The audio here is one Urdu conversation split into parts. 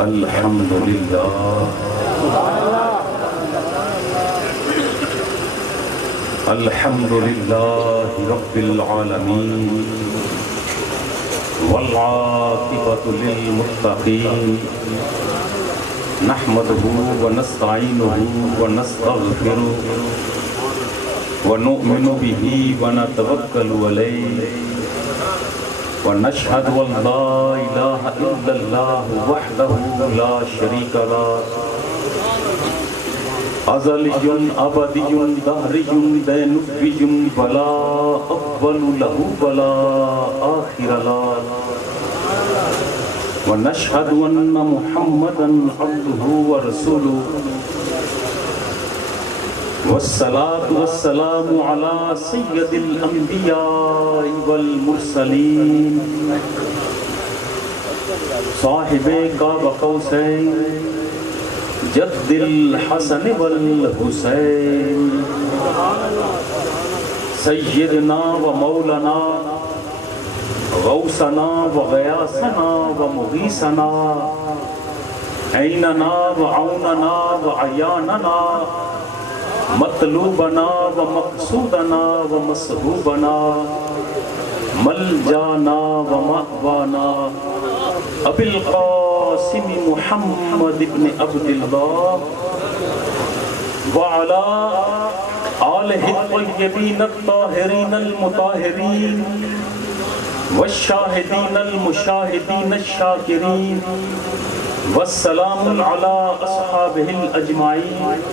الحمد للہ الحمد للہ رب العالمین والعاقبۃ للمتقین نحمدہ ونستعینہ ونستغفرہ ونؤمن بہ ونتوکل علیہ ونشهد ان لا الہ الا اللہ وحدہ لا شریک لہ ازلی ابدی دہری بینفی ولا اول لہ ولا آخر لہ ونشهد ان محمدا عبدہ ورسولہ والصلاة والسلام على سید الانبیاء والمرسلین صاحب کعب قوسین جد الحسن والحسین سیدنا و مولانا غوثنا و غیاثنا و مغیثنا عیننا و عوننا و عیاننا مطلوبنا و مقصودنا و مصحوبنا ملجانا و مأوانا ابی القاسم محمد بن عبد اللہ وعلا آلہ الطیبین الطاہرین المطاہرین والشاہدین المشاہدین الشاکرین والسلام علی اصحابہ الاجمعین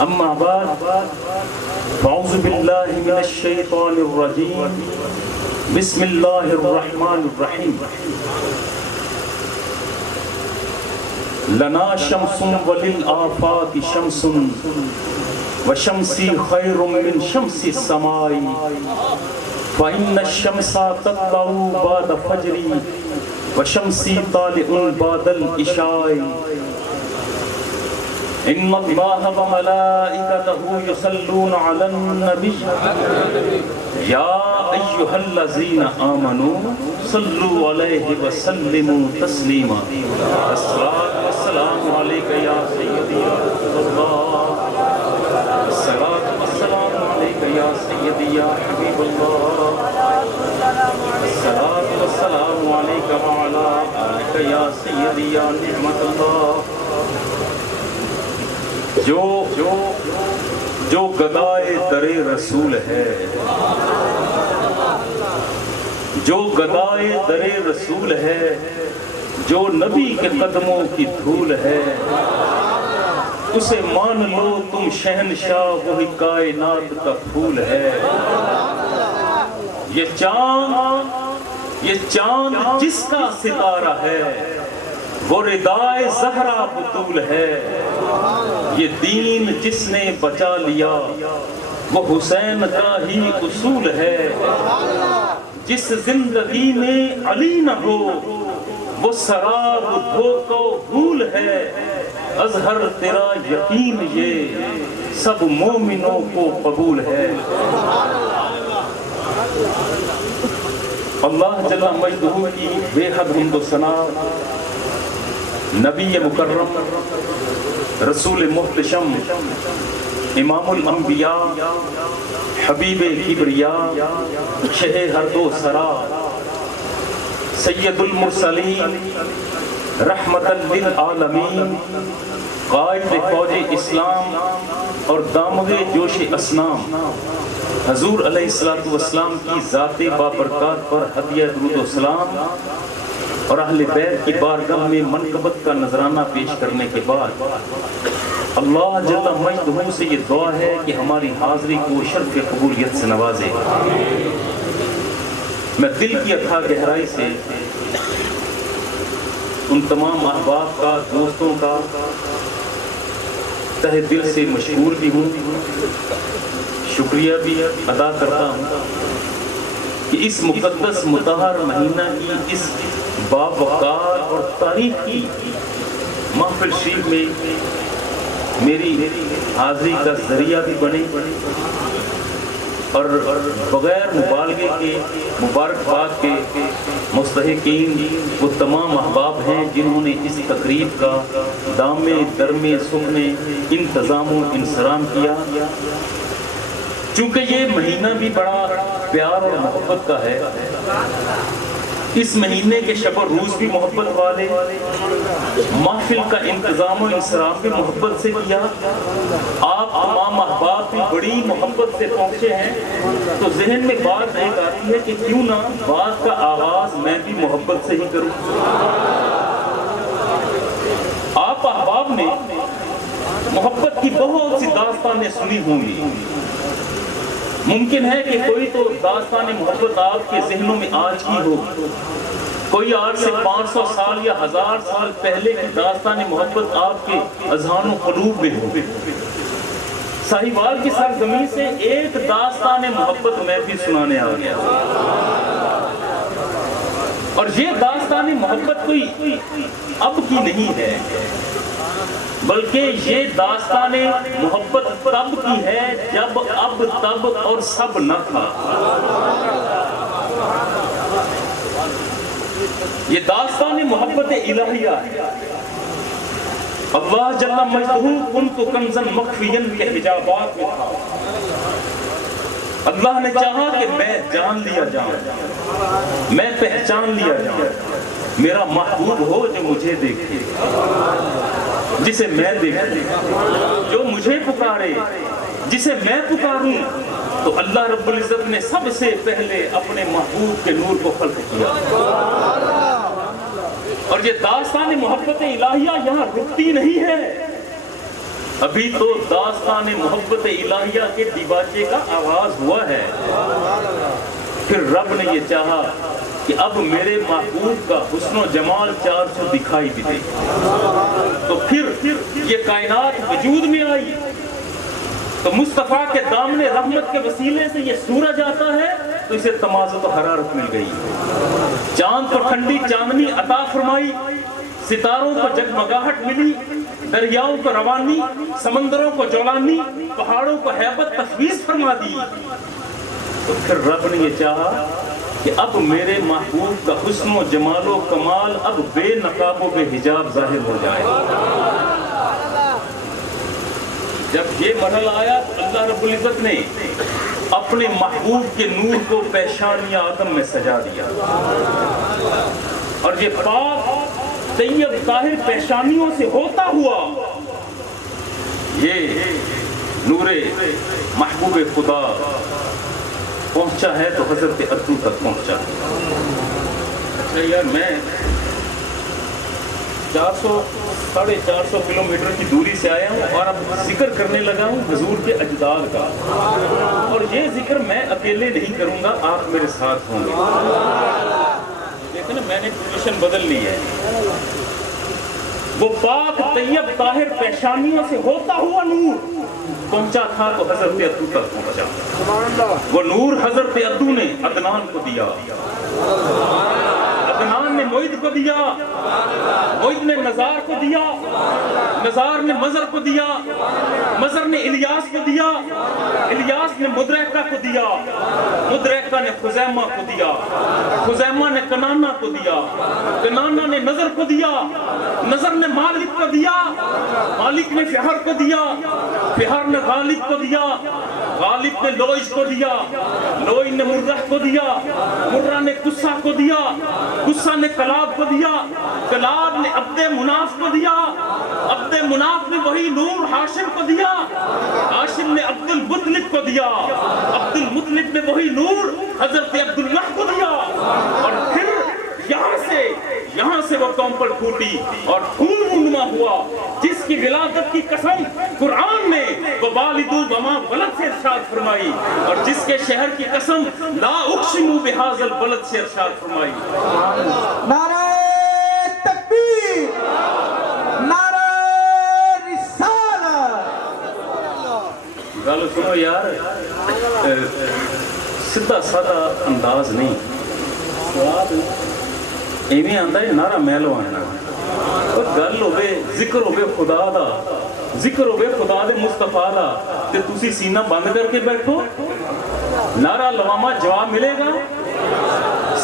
اما بعد فاعوذ باللہ من الشیطان الرجیم بسم اللہ الرحمن الرحیم لنا شمس وللآفاق شمس وشمسی خیر من شمس السماء فإن الشمس تطلع بعد فجر وشمسی طالع بعد العشاء ان اللہ و ملائکتہ یصلون علی النبی یا ایہا الذین آمنوا صلوا علیہ وسلموا تسلیما الصلاۃ والسلام علیک یا سیدی یا رسول اللہ الصلاۃ والسلام علیک یا سیدی یا حبیب اللہ الصلاۃ والسلام علیک وعلی آلک یا سیدی یا نعمت اللہ جو گدائے در رسول ہے جو گدائے در رسول ہے جو نبی کے قدموں کی دھول ہے اسے مان لو تم شہنشاہ وہی کائنات کا پھول ہے یہ چاند جس کا ستارہ ہے وہ ردائے زہرا بطول ہے یہ دین جس نے بچا لیا وہ حسین کا ہی اصول ہے جس زندگی میں علی نہ ہو وہ سراب دھوکہ و بھول ہے اظہر تیرا یقین یہ سب مومنوں کو قبول ہے اللہ جل مجدہ کی بے حد حمد و ثنا نبی مکرم رسول محتشم امام الانبیاء حبیب کبریا شہ ہر دو سرا سید المرسلین رحمت للعالمین قائد فوج اسلام اور دامغ جوش اسنام حضور علیہ السلام کی ذات بابرکات پر ہدیہ درود و سلام اور اہل بیت کی بارگاہ میں منقبت کا نذرانہ پیش کرنے کے بعد اللہ جل مجدہ سے یہ دعا ہے کہ ہماری حاضری کو شرف قبولیت سے نوازے میں دل کی اتھا گہرائی سے ان تمام احباب کا دوستوں کا تہ دل سے مشکور بھی ہوں شکریہ بھی ادا کرتا ہوں کہ اس مقدس مطہر مہینہ کی اس باوقار اور تاریخی محفل شریف میں میری حاضری کا ذریعہ بھی بنے اور بغیر مبالغے کے مبارکباد کے مستحقین وہ تمام احباب ہیں جنہوں نے اس تقریب کا دامے درمے سکنے انتظام و انصرام کیا۔ چونکہ یہ مہینہ بھی بڑا پیار اور محبت کا ہے، اس مہینے کے شب و روز بھی محبت والے، محفل کا انتظام و انصرام بھی محبت سے کیا، آپ تمام احباب بھی بڑی محبت سے پہنچے ہیں، تو ذہن میں بات ایک آتی ہے کہ کیوں نہ بات کا آغاز میں بھی محبت سے ہی کروں۔ آپ احباب نے محبت کی بہت سی داستانیں سنی ہوں گی، ممکن ہے کہ کوئی تو داستان محبت آپ کے ذہنوں میں آج کی ہو، کوئی آج سے 500 سال یا 1000 سال پہلے کی داستان محبت آپ کے اذہان و قلوب میں ہو۔ ساہیوال کی سرزمین سے ایک داستان محبت میں بھی سنانے آ گیا، اور یہ داستان محبت کوئی اب کی نہیں ہے، بلکہ یہ داستان محبت تب کی ہے جب اب تب اور سب نہ تھا۔ یہ داستان محبت الہیہ ہے۔ اللہ جل مجدہ کنت کنزا مخفیا کے حجابات میں تھا، اللہ نے چاہا کہ میں جان لیا جاؤں، میں پہچان لیا جاؤں، میرا محبوب ہو جو مجھے دیکھے، جسے میں دیکھوں، جو مجھے پکارے، جسے میں پکاروں۔ تو اللہ رب العزت نے سب سے پہلے اپنے محبوب کے نور کو خلق کیا، اور یہ داستان محبت الہیہ یہاں رکتی نہیں ہے، ابھی تو داستان محبت الہیہ کے دیباچے کا آغاز ہوا ہے۔ پھر رب نے یہ چاہا کہ اب میرے محبوب کا حسن و جمال 400 دکھائی بھی دے، تو پھر یہ کائنات وجود میں آئی، تو مصطفیٰ کے دامن رحمت کے وسیلے سے یہ سورج آتا ہے تو اسے تمازت و حرارت مل گئی، چاند کو ٹھنڈی چاندنی عطا فرمائی، ستاروں کو جگمگاہٹ ملی، دریاؤں کو روانی، سمندروں کو جولانی، پہاڑوں کو ہیبت تفویض فرما دی۔ تو پھر رب نے یہ چاہا کہ اب میرے محبوب کا حسن و جمال و کمال اب بے نقاب و بے حجاب ظاہر ہو جائے۔ جب یہ مرحلہ آیا تو اللہ رب العزت نے اپنے محبوب کے نور کو پیشانی آدم میں سجا دیا، اور یہ پاک طیب طاہر پیشانیوں سے ہوتا ہوا یہ نور محبوب خدا پہنچا ہے تو حضرت عدو تک پہنچا۔ اچھا یار، میں 400-450 کلومیٹر کی دوری سے آیا ہوں اور اب ذکر کرنے لگا ہوں حضور کے اجداد کا، اور یہ ذکر میں اکیلے نہیں کروں گا، آپ میرے ساتھ ہوں گے۔ دیکھیں نا، میں نے پوزیشن بدل لی ہے۔ وہ پاک طیب طاہر پیشانیوں سے ہوتا ہوا نور پہنچا تھا تو حضرت عدو تک پہنچا۔ وہ نور حضرت عدو نے عدنان کو دیا، عدنان نے معید کو دیا، معید نے نزار کو دیا، نزار نے مزر کو دیا، مزر نے الیاس کو دیا، الیاس نے مدرکہ کو دیا، مدرکہ نے خزیمہ کو دیا، خزیمہ نے کنانہ کو دیا، کنانہ نے نظر کو دیا، نظر نے مالک کو دیا، مالک نے فہر کو دیا، فہر نے غالب کو دیا، غالب نے لوئج کو دیا، لوئج نے مرہ کو دیا، مرہ نے قصہ کو دیا، قصہ نے کلاب کو دیا، کلاب نے عبد مناف کو دیا، عبد مناف نے وہی نور ہاشم کو دیا، ہاشم نے عبد المطلب کو دیا، عبد المطلب نے وہی نور حضرت عبداللہ کو دیا، اور پھر یہاں سے وہ قوم پر پھوٹی اور خون رونما ہوا، جس کی ولادت کی قسم قرآن نے وَوَالِدُ وَمَا وَلَدْ سے ارشاد فرمائی، اور جس کے شہر کی قسم لا اقسم بہذا البلد سے ارشاد فرمائی۔ نعرہ تکبیر، نعرہ رسالت۔ گالو سنو یار، سدھا سادہ انداز نہیں، سواد ایویں آندا ہے نعرہ میلو آنا، گل ہوے ذکر ہوے خدا دا، ذکر ہوے خدا دے مصطفیٰ دا، تے تسی سینہ بند کر کے بیٹھو، نعرہ لواما جواب ملے گا؟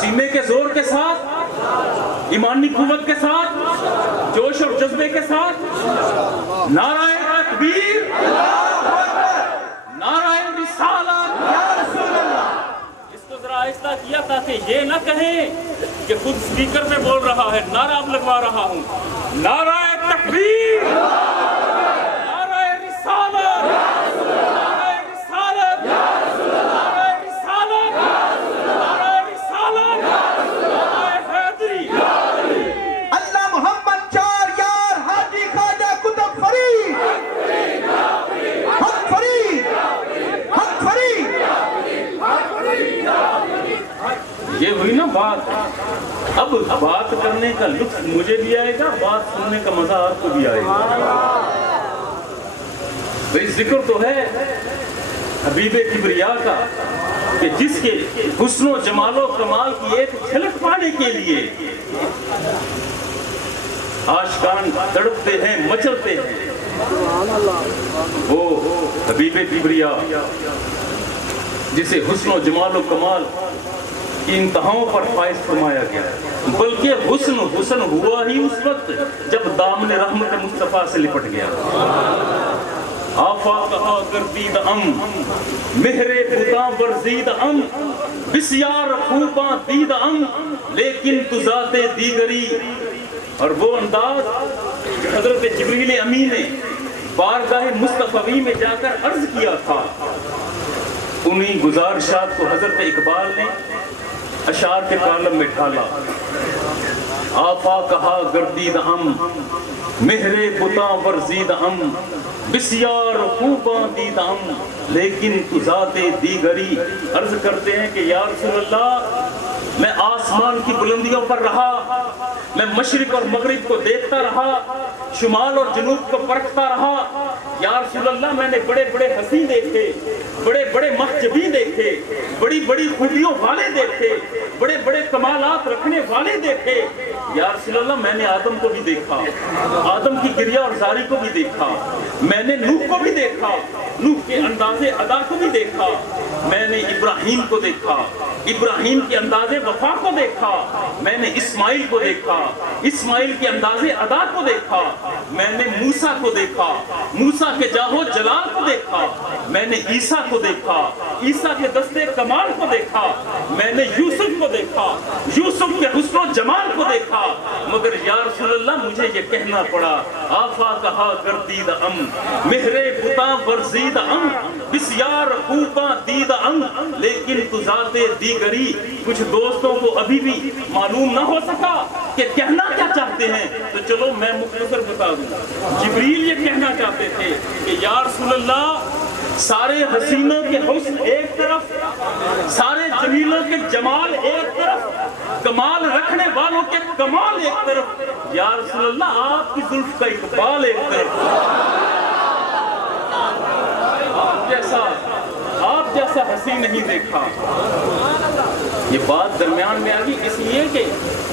سینے کے زور کے ساتھ، ایمانی قوت کے ساتھ، جوش اور جذبے کے ساتھ نعرہ تکبیر، نعرہ رسالت، اس کو ذرا آہستہ کیا تاکہ یہ نہ کہیں کہ خود سپیکر پہ بول رہا ہے، نعرہ اب لگوا رہا ہوں، نعرہ تکبیر، نعرہ رسالت، نعرہ رسالت، نعرہ رسالت، نعرہ رسالت، نعرہ حیدری، اللہ محمد چار یار حاجی خواجہ قطب فرید، حق فرید، حق فرید۔ یہ ہوئی نا بات۔ اب بات کرنے کا لطف مجھے بھی آئے گا، بات سننے کا مزہ آپ کو بھی آئے گا۔ بھئی ذکر تو ہے حبیب کبریا کا کہ جس کے حسن و جمال و کمال کی ایک جھلک پانے کے لیے عاشقان تڑپتے ہیں، مچلتے ہیں۔ وہ حبیب کبریا جسے حسن و جمال و کمال کی انتہاؤں پر فائز فرمایا گیا، بلکہ حسن ہوا ہی اس وقت جب دامن رحمت مصطفیٰ سے لپٹ گیا۔ آفاقہا گردید ام، مہر بتاں برزید ام، بسیار خوباں دید ام، لیکن تو ذات دیگری۔ اور وہ انداز جو حضرت جبریل امین نے بارگاہ مصطفی میں جا کر عرض کیا تھا، انہی گزارشات کو حضرت اقبال نے اشعار کے کالم میں ڈھالا۔ آفاقہا گردید ام، مہر بتاں ورزید ام، بسیار خوباں دید ام، لیکن تو ذات دیگری۔ عرض کرتے ہیں کہ یا رسول اللہ، میں آسمان کی بلندیوں پر رہا، میں مشرق اور مغرب کو دیکھتا رہا، شمال اور جنوب کو پرکھتا رہا۔ یا رسول اللہ، میں نے بڑے بڑے حسین دیکھے، بڑے بڑے محجبین دیکھے، بڑی بڑی خوبیوں والے دیکھے، بڑے بڑے کمالات رکھنے والے دیکھے۔ یا رسول اللہ، میں نے آدم کو بھی دیکھا، آدم کی گریہ اور زاری کو بھی دیکھا، میں نے نوح کو بھی دیکھا، نوح کے انداز ادا کو بھی دیکھا، میں نے ابراہیم کو دیکھا، ابراہیم کے انداز وفا کو دیکھا، میں نے اسماعیل کو دیکھا، اسماعیل کے انداز ادا کو دیکھا، میں نے موسیٰ کو دیکھا، موسیٰ کے جاہ و جلال کو دیکھا، میں نے عیسیٰ کو دیکھا، عیسیٰ کے دستے کمال کو دیکھا، میں نے یوسف کو دیکھا، یوسف کے حسن و جمال کو دیکھا۔ مگر یا رسول اللہ، مجھے یہ کہنا پڑا، آفاقہا گردید ام، مہر بتاں ورزید ام، بسیار خوباں دید ام، لیکن تو ذات دیگری۔ کچھ دوستوں کو ابھی بھی معلوم نہ ہو سکا کہ کہنا کیا چاہتے ہیں، تو چلو میں مختصر بتا دوں۔ جبریل یہ کہنا چاہتے تھے کہ یا رسول اللہ، سارے حسینوں کے حسن ایک طرف، سارے جمیلوں کے جمال ایک طرف، کمال رکھنے والوں کے کمال ایک طرف، یا رسول اللہ آپ کی زلف کا اقبال ایک طرف۔ آپ جیسا حسین نہیں دیکھا۔ یہ بات درمیان میں آگی اس لیے کہ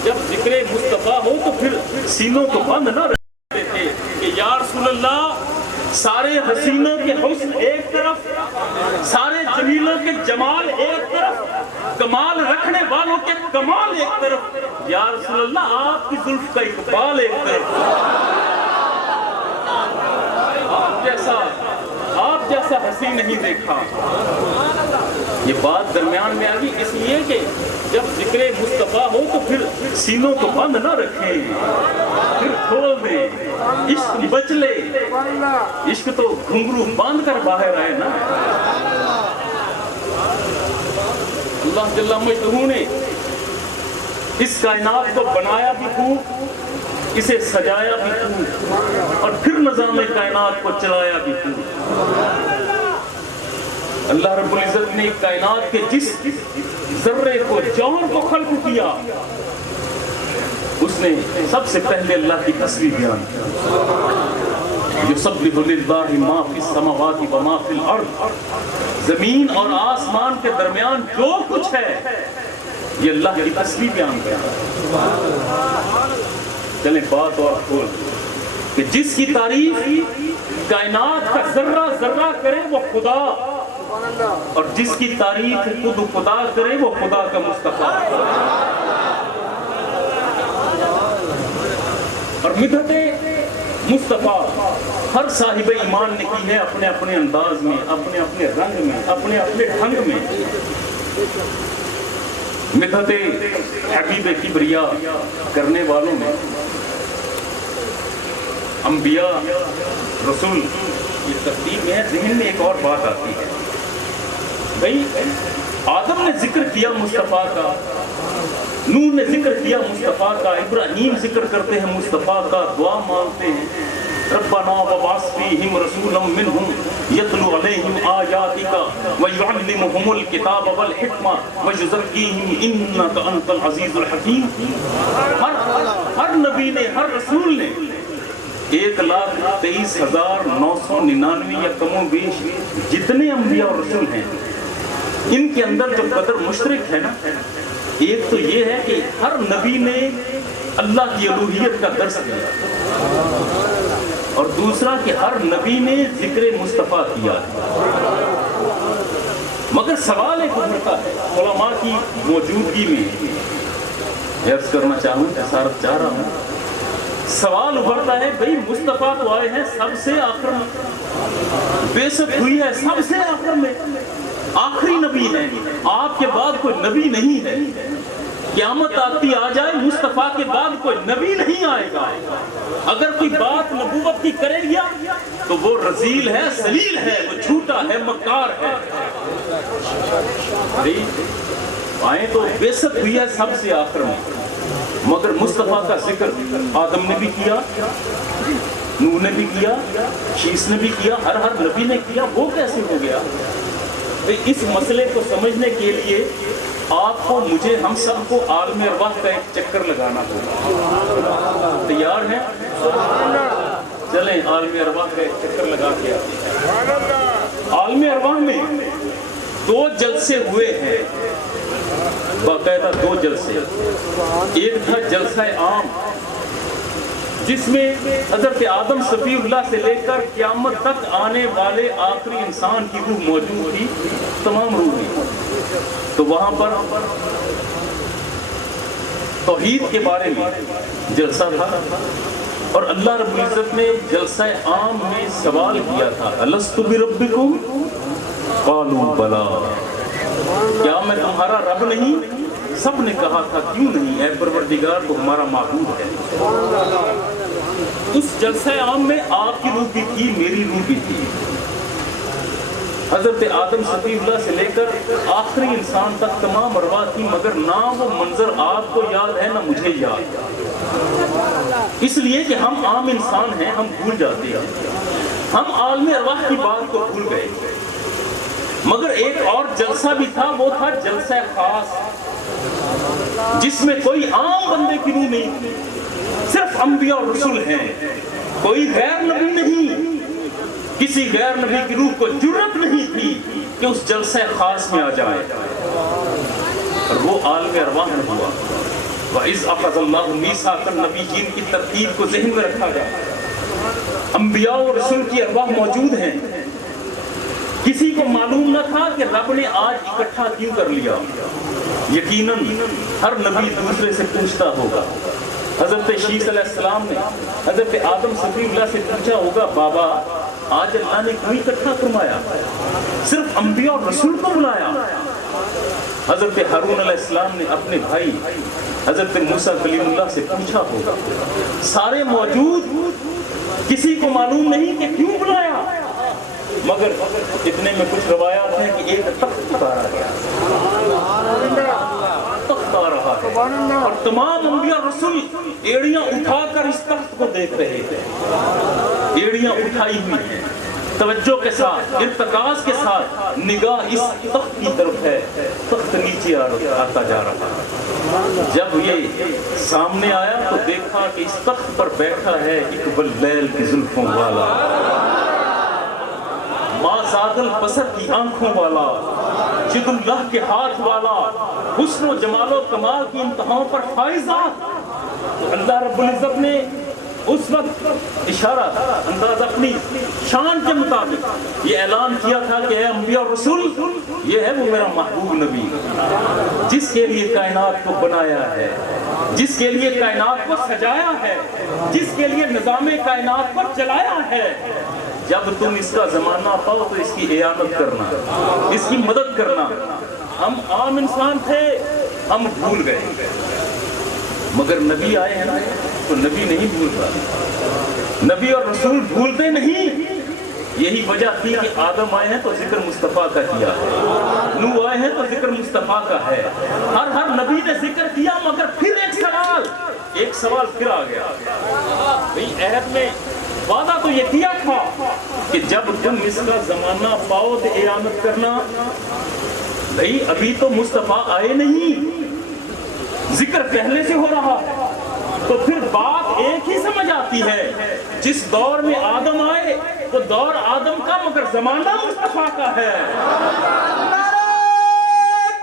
جب ذکر مصطفیٰ ہو تو پھر سینوں کو بند نہ رکھتے تھے کہ یا رسول اللہ، سارے حسینوں کے حسن ایک طرف، سارے جمیلوں کے جمال ایک طرف، کمال رکھنے والوں کے کمال ایک طرف، یا رسول اللہ آپ کی زلف کا اقبال ایک طرف۔ آپ جیسا حسین نہیں دیکھا۔ یہ بات درمیان میں آگی اس لیے کہ جب ذکر مصطفیٰ ہو تو پھر سینوں کو بند نہ رکھیں، پھر کھول دیں، عشق بچ لے۔ عشق تو گھنگرو باندھ کر باہر آئے نا۔ اللہ جل مجدہ نے اس کائنات کو بنایا بھی خوب، اسے سجایا بھی خوب، اور پھر نظام کائنات کو چلایا بھی خوب۔ اللہ رب العزت نے کائنات کے جس ذرے کو، جان کو خلق کیا، اس نے سب سے پہلے اللہ کی تصویر بیان کی۔ یسبح للہ ما فی السماوات و ما فی الارض، زمین اور آسمان کے درمیان جو کچھ ہے یہ اللہ کی تصویر بیان کرتا ہے۔ چلیں بات اور کھول کہ جس کی تعریف کائنات کا ذرہ ذرہ کرے وہ خدا، اور جس کی تعریف خود خدا کرے وہ خدا کا مصطفیٰ. اور مدحت مصطفیٰ ہر صاحب ایمان نے کی ہے اپنے اپنے انداز میں، اپنے اپنے رنگ میں، اپنے اپنے ڈھنگ میں. مدحت حبیب کبریا کرنے والوں میں انبیاء رسول یہ ترتیب میں ہے. ذہن میں ایک اور بات آتی ہے، بھئی آدم نے ذکر کیا مصطفیٰ کا، نوح نے ذکر کیا مصطفیٰ کا، ابراہیم ذکر کرتے ہیں مصطفیٰ کا، دعا مانگتے ہیں ربنا وابعث فیہم رسولا منہم یتلو علیہم آیاتک ویعلمہم الکتاب والحکمہ ویزکیہم انک انت العزیز الحکیم. ہر نبی نے، ہر رسول نے 1,23,999 یا کم و بیش جتنے انبیاء اور رسول ہیں ان کے اندر جو قدر مشترک ہے نا، ایک تو یہ ہے کہ ہر نبی نے اللہ کی الوہیت کا درس دیا، اور دوسرا کہ ہر نبی نے ذکر مصطفیٰ کیا. مگر سوال ایک اٹھتا ہے علماء کی موجودگی میں، عرض کرنا چاہوں، جسارت چاہ رہا ہوں، سوال ابھرتا ہے بھئی مصطفیٰ تو آئے ہیں سب سے آخر میں، بعثت ہوئی ہے سب سے آخر میں، آخری نبی ہے، آپ کے بعد کوئی نبی نہیں ہے. قیامت آتی آ جائے مصطفیٰ کے بعد کوئی نبی نہیں آئے گا. اگر کوئی بات نبوت کی کرے گیا تو وہ رذیل ہے، ذلیل ہے، وہ جھوٹا ہے، مکار ہے. آئے تو بعثت ہوئی ہے سب سے آخر میں، مگر مصطفیٰ کا ذکر آدم نے بھی کیا، نوح نے بھی کیا، شیس نے بھی کیا، ہر نبی نے کیا. وہ کیسے ہو گیا؟ اس مسئلے کو سمجھنے کے لیے آپ کو، مجھے، ہم سب کو عالم ارواح کا ایک چکر لگانا ہوگا. تیار ہیں؟ چلیں عالم ارواح کا ایک چکر لگا کے آتے ہیں. عالم ارواح میں 2 جلسے ہوئے ہیں، باقاعدہ 2 جلسے. ایک تھا جلسہ عام جس میں حضرت آدم صفی اللہ سے لے کر قیامت تک آنے والے آخری انسان کی روح موجود تھی، تمام روحیں. تو وہاں پر توحید کے بارے میں جلسہ تھا، اور اللہ رب العزت نے جلسہ عام میں سوال کیا تھا الست بربکم قالوا بلا، کیا میں تمہارا رب نہیں؟ سب نے کہا تھا کیوں نہیں، اے پروردگار تو ہمارا معبود ہے. اس جلسہ عام میں آپ کی روح بھی تھی، میری روح بھی تھی. حضرت آدم صفی اللہ سے لے کر آخری انسان تک تمام ارواح تھی، مگر نہ وہ منظر آپ کو یاد ہے نہ مجھے یاد. اس لیے کہ ہم عام انسان ہیں، ہم بھول جاتے ہیں، ہم عالم ارواح کی بات کو بھول گئے. مگر ایک اور جلسہ بھی تھا، وہ تھا جلسہ خاص جس میں کوئی عام بندے کی روح نہیں تھی، صرف انبیاء اور رسول ہیں، کوئی غیر نبی نہیں. کسی غیر نبی کی روح کو جرأت نہیں تھی کہ اس جلسہ خاص میں آ جائے، اور وہ عالم ارواح میں ہوا. وَإِذْ أَخَذَ اللَّهُ مِيثَاقَ النَّبِيِّينَ کی ترتیب کو ذہن میں رکھا گیا. انبیاء اور رسول کی ارواح موجود ہیں. کسی کو معلوم نہ تھا کہ رب نے آج اکٹھا کیوں کر لیا. یقیناً ہر نبی دوسرے سے پوچھتا ہوگا. حضرت شیس علیہ السلام نے حضرت آدم صفی اللہ سے پوچھا ہوگا بابا آج اللہ نے کیوں اکٹھا فرمایا، صرف انبیاء اور رسول کو بلایا. حضرت ہارون علیہ السلام نے اپنے بھائی حضرت موسیٰ کلیم اللہ سے پوچھا ہوگا. سارے موجود، کسی کو معلوم نہیں کہ کیوں بلایا. مگر اتنے میں کچھ روایات ہیں کہ ایک تخت اتارا گیا، تخت آ رہا ہے، اور تمام انبیاء رسول ایڑیاں اٹھا کر اس تخت کو دیکھ رہے تھے. ایڑیاں اٹھائی ہوئی ہیں، توجہ کے ساتھ، ارتکاز کے ساتھ نگاہ اس تخت کی طرف ہے. تخت نیچے آتا جا رہا ہے. جب یہ سامنے آیا تو دیکھا کہ اس تخت پر بیٹھا ہے ایک بلیل کی زلفوں والا، ماں زاد البصر کی آنکھوں والا، جد اللہ کے ہاتھ والا، حسن و جمال و کمال کی انتہاؤں پر فائزہ. اللہ رب العزت نے اس وقت اشارہ تھا، انداز اپنی شان کے مطابق یہ اعلان کیا تھا کہ اے انبیاء اور رسول، یہ ہے وہ میرا محبوب نبی جس کے لیے کائنات کو بنایا ہے، جس کے لیے کائنات کو سجایا ہے، جس کے لیے نظام کائنات کو چلایا ہے۔ جب تم اس کا زمانہ پاؤ تو اس کی اعانت کرنا، اس کی مدد کرنا۔ ہم عام انسان تھے، ہم بھول گئے، مگر نبی آئے ہیں نا تو نبی نہیں بھولتا، نبی اور رسول بھولتے نہیں۔ یہی وجہ تھی کہ آدم آئے ہیں تو ذکر مصطفیٰ کا کیا ہے، نوح آئے ہیں تو ذکر مصطفیٰ کا ہے، ہر نبی نے ذکر کیا، مگر پھر ایک سوال پھر آ گیا۔ بھئی عہد میں وعدہ تو یہ کیا تھا کہ جب تم اس کا زمانہ پاؤ تو اعانت کرنا۔ بھئی ابھی تو مصطفیٰ آئے نہیں، ذکر پہلے سے ہو رہا ہے، تو پھر بات ایک ہی سمجھ آتی ہے۔ جس دور میں آدم آئے وہ دور آدم کا، مگر زمانہ مصطفیٰ کا ہے۔ نعرہ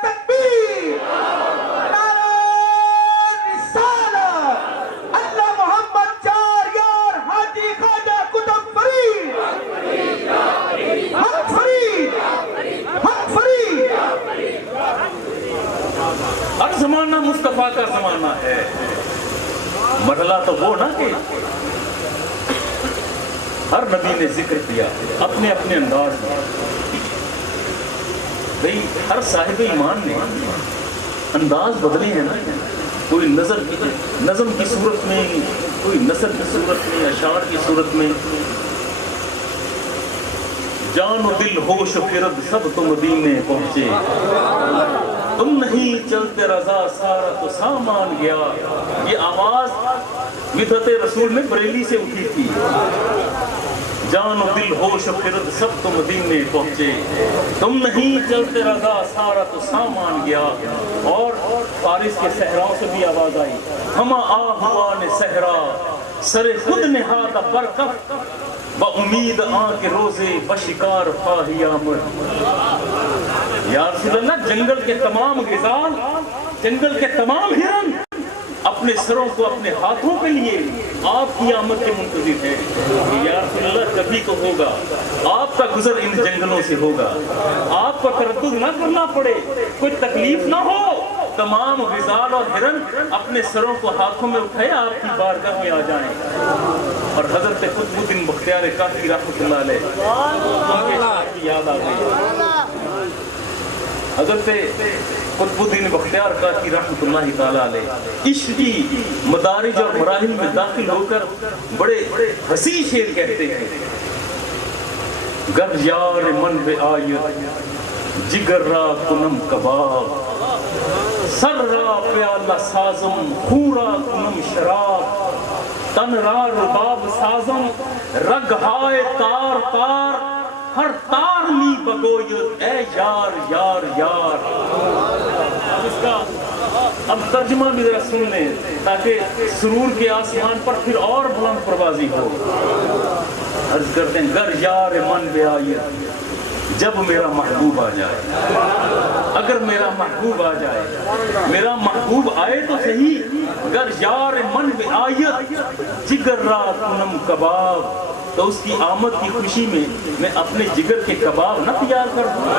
تکبیر، نعرہ رسالت، اللہ محمد چار یار حاجی خواجہ قطب فرید، حق فرید، حق فرید۔ ہر زمانہ مصطفیٰ کا زمانہ ہے۔ مرحلہ تو وہ نا کہ ہر نبی نے ذکر کیا اپنے اپنے انداز میں۔ بھئی ہر صاحب ایمان نے انداز بدلے ہیں نا، کوئی نظم کی صورت میں، کوئی نثر کی صورت میں، اشعار کی صورت میں۔ جان و دل ہوش و خرد سب تو مدینے پہنچے، تم نہیں چلتے رضا سارا تو سامان گیا۔ یہ آواز مدحت رسول میں بریلی سے اٹھی تھی۔ جان و دل ہوش و خرد سب تو مدینے پہنچے، تم نہیں چلتے رضا سارا تو سامان گیا۔ اور فارس کے صحراؤں سے بھی آواز آئی، ہما آہوان صحرا سر خود نہاد برکف، با امید آن کے روزے بشکار خواہی آمد۔ یا رسول اللہ، جنگل کے تمام غزال، جنگل کے تمام ہرن اپنے سروں کو اپنے ہاتھوں پہ لیے آپ کی آمد کے منتظر ہیں۔ یا رسول اللہ، کبھی تو ہوگا، آپ کا گزر ان جنگلوں سے ہوگا، آپ کو تردد نہ کرنا پڑے، کوئی تکلیف نہ ہو۔ تمام غزال اور ہرن اپنے سروں کو ہاتھوں میں اٹھائے آپ کی بارگاہ میں آ جائیں۔ اور حضرت قطب الدین بختیار کاکی رحمۃ اللہ علیہ ان کے اشعار کی یاد آ گئی۔ حضرت قطب الدین بختیار کاکی رحمۃ اللہ تعالیٰ علیہ عشقی مدارج اور مراحل میں داخل ہو کر بڑے حسین شعر کہتے ہیں۔ گر یار من بے آیت جگر را کنم کباب، سر را پیالہ سازم خون را کنم شراب، تن را رباب سازم رگ ہائے تار تار، ہر تار می بگوید اے یار یار یار۔ اس کا اب ترجمہ بھی ذرا سن لیں تاکہ سرور کے آسمان پر پھر اور بلند پروازی ہو۔ عرض کرتے ہیں، گر یار من بے آیت، جب میرا محبوب آ جائے، اگر میرا محبوب آ جائے، میرا محبوب آئے تو صحیح۔ گر یار من بے آیت جگر را کنم کباب، تو اس کی آمد کی خوشی میں اپنے جگر کے کباب نہ تیار کر دوں۔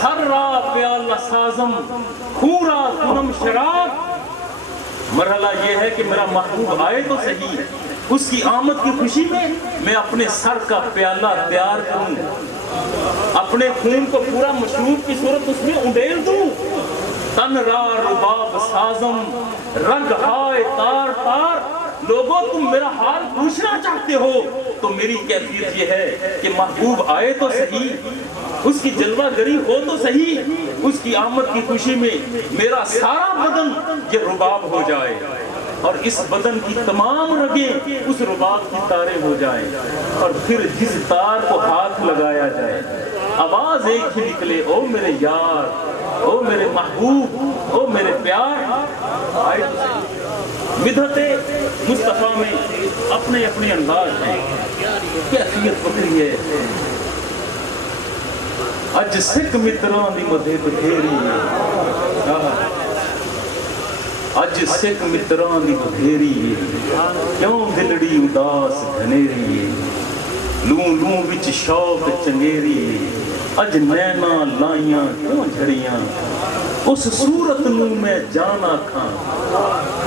سر را پیالہ سازم خون را کنم شراب، مرحلہ یہ ہے کہ میرا محبوب آئے تو صحیح، اس کی آمد کی خوشی میں اپنے سر کا پیالہ تیار کروں، اپنے خون کو پورا مشروب کی صورت اس میں انڈیل دوں۔ تن را رباب سازم رگ ہائے تار تار، لوگوں تم میرا حال پوچھنا چاہتے ہو تو میری کیفیت یہ ہے کہ محبوب آئے تو صحیح، اس کی جلوہ گری ہو تو صحیح، اس کی آمد کی خوشی میں میرا سارا بدن یہ رباب ہو جائے، اور اس بدن کی تمام رگیں اس رباب کی تاریں ہو جائیں، اور پھر جس تار کو ہاتھ لگایا جائے آواز ایک ہی نکلے، او میرے یار، او میرے محبوب، او میرے پیار۔ آئے تو صحیح۔ مدحت مصطفیٰ میں اپنے اپنے انداز ہیں، کیفیت پکڑی ہے۔ اج سکھ متران دی مدد بتھیری، اج سکھ متران دی گھیری کیوں دلڑی اداس گھنیری لوں لوں وچ شوق چنگیری اج نینا لائیاں کیوں جھڑیاں اس صورت نوں میں جان آکھاں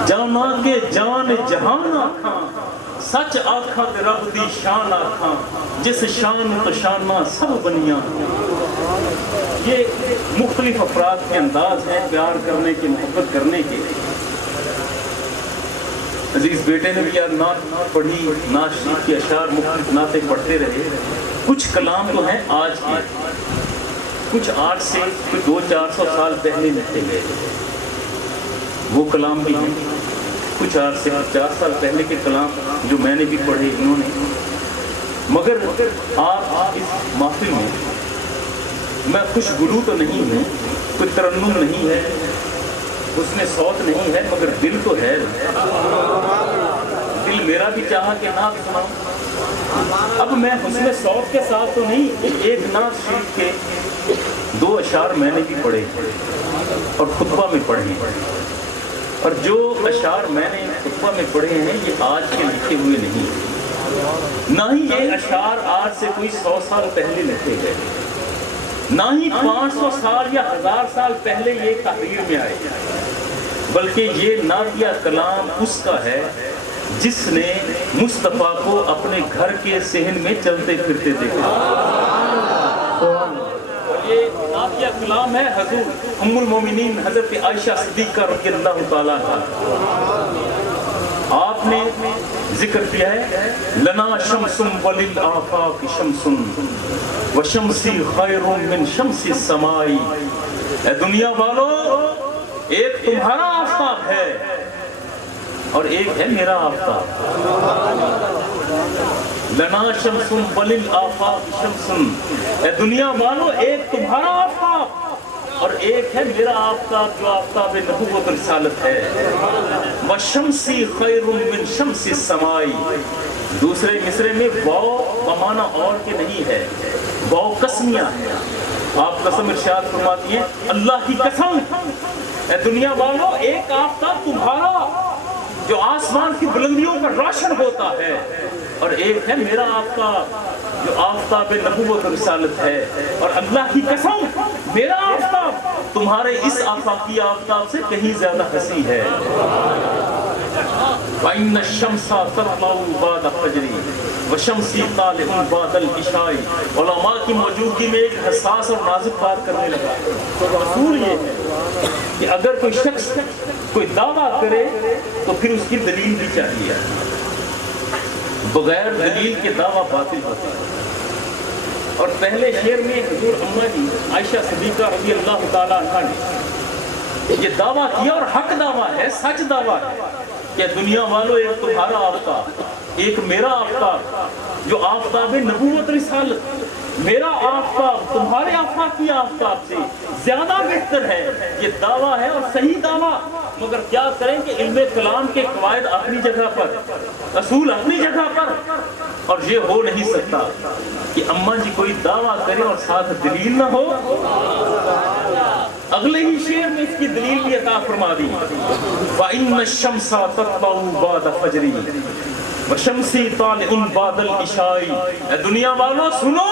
جانا کے جان جہان آکھاں سچ آکھاں تے رب دی شان آکھاں جس شان تو شانہ سب بنیاں یہ مختلف افراد کے انداز ہیں پیار کرنے کے محبت کرنے کے عزیز بیٹے نے بھی یاد نعت پڑھی نعت شریف کے اشعار مختلف نعتیں پڑھتے رہے کچھ کلام تو ہیں آج کے کچھ آج سے کچھ 200-400 سال پہلے لکھے گئے وہ کلام بھی ہیں کچھ آج سے 50 سال پہلے کے کلام جو میں نے بھی پڑھے انہوں نے مگر آپ اس محفل میں خوشگلو تو نہیں ہوں کوئی ترنم نہیں ہے اس میں صوت نہیں ہے مگر دل تو ہے دل میرا بھی چاہا کہ نعت سناؤں اب میں حسن صوت کے ساتھ تو نہیں ایک نعت شریف کے 2 اشعار میں نے بھی پڑھے اور خطبہ میں پڑھے اور جو اشعار میں نے خطبہ میں پڑھے ہیں یہ آج کے لکھے ہوئے نہیں نہ ہی یہ اشعار آج سے کوئی 100 سال پہلے لکھے گئے نہ ہی 500 سال یا 1000 سال پہلے یہ تحریر میں آئے بلکہ یہ نعت یا کلام اس کا ہے جس نے مصطفیٰ کو اپنے گھر کے صحن میں چلتے پھرتے دیکھا یہ نعت یا کلام ہے حضور ام المومنین حضرت عائشہ صدیقہ رضی اللہ تعالیٰ عنہا آپ نے ذکر کیا ہے لنا شمس وللآفاق شمس وشمسی خیر من شمس السماء اے دنیا والو ایک تمہارا آفتاب ہے اور ایک ہے میرا آفتاب لنا شمس وللآفاق شمس اے دنیا والو ایک تمہارا آفتاب اور ایک ہے میرا آفتاب جو آفتاب نبوت و رسالت ہے وشمسی خیر من شمس السماء دوسرے مصرے میں واو بمانا اور کے نہیں ہے واو قسمیاں ہیں آپ قسم ارشاد فرماتی ہیں اللہ کی قسم اے دنیا والو ایک آفتاب تمہارا جو آسمان کی بلندیوں پر روشن ہوتا ہے اور ایک ہے میرا آفتاب جو آفتاب نبوت و رسالت ہے اور اللہ کی قسم میرا آفتاب تمہارے اس آفاقی آفتاب سے کہیں زیادہ حسین ہے وَإِنَّ الشَّمْسَ تَطْلَعُ بَعْدَ فَجْرِ وَشَمْسِ طَالِعٌ بَعْدَ الْعِشَاءِ علماء کی موجودگی میں ایک حساس اور نازک بات کرنے لگا اصول یہ ہے کہ اگر کوئی شخص کوئی دعویٰ کرے تو پھر اس کی دلیل بھی چاہیے بغیر دلیل کے دعویٰ باطل ہوتا ہے اور پہلے شعر میں حضور اماں جی عائشہ صدیقہ رضی اللہ تعالیٰ عنہ نے یہ دعویٰ کیا اور حق دعویٰ ہے سچ دعویٰ ہے کہ دنیا والو ایک تمہارا آفتاب ایک میرا آفتاب جو آفتاب نبوت رسالت میرا آفتاب تمہارے آفاقی آفتاب سے زیادہ بہتر ہے یہ دعویٰ ہے اور صحیح دعویٰ مگر کیا کریں کہ علم کلام کے قواعد اپنی جگہ پر اصول اپنی جگہ پر اور یہ ہو نہیں سکتا کہ اماں جی کوئی دعویٰ کریں اور ساتھ دلیل نہ ہو اگلے ہی شعر میں اس کی دلیل بھی عطا فرما دی وَإِنَّ الشَّمْسَ تَطْلَعُ بَعْدَ فَجْرِ وَشَمْسِ طَالِعٌ بَعْدَ الْعِشَاءِ اے دنیا والو سنو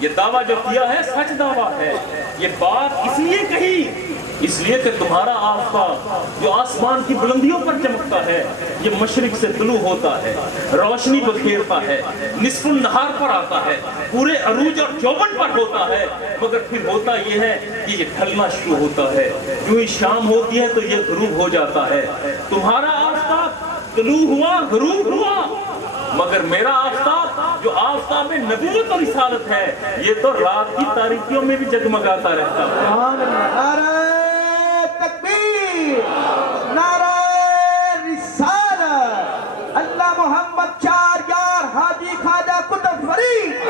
یہ دعویٰ جو کیا ہے سچ دعویٰ ہے یہ بات اس لیے کہی اس لیے کہ تمہارا آفتاب جو آسمان کی بلندیوں پر چمکتا ہے یہ مشرق سے طلوع ہوتا ہے روشنی بکھیرتا ہے نصف النہار پر آتا ہے پورے عروج اور چوبٹ پر ہوتا ہے مگر پھر ہوتا یہ ہے کہ یہ ڈھلنا شروع ہوتا ہے جو ہی شام ہوتی ہے تو یہ غروب ہو جاتا ہے تمہارا آفتاب طلوع ہوا غروب ہوا مگر میرا آفتاب جو آفتاب نبوت اور رسالت ہے یہ تو رات کی تاریکیوں میں بھی جگمگاتا رہتا ہے نعرہ تکبیر نعرہ رسالت اللہ محمد چار یار حاجی خواجہ قطب فرید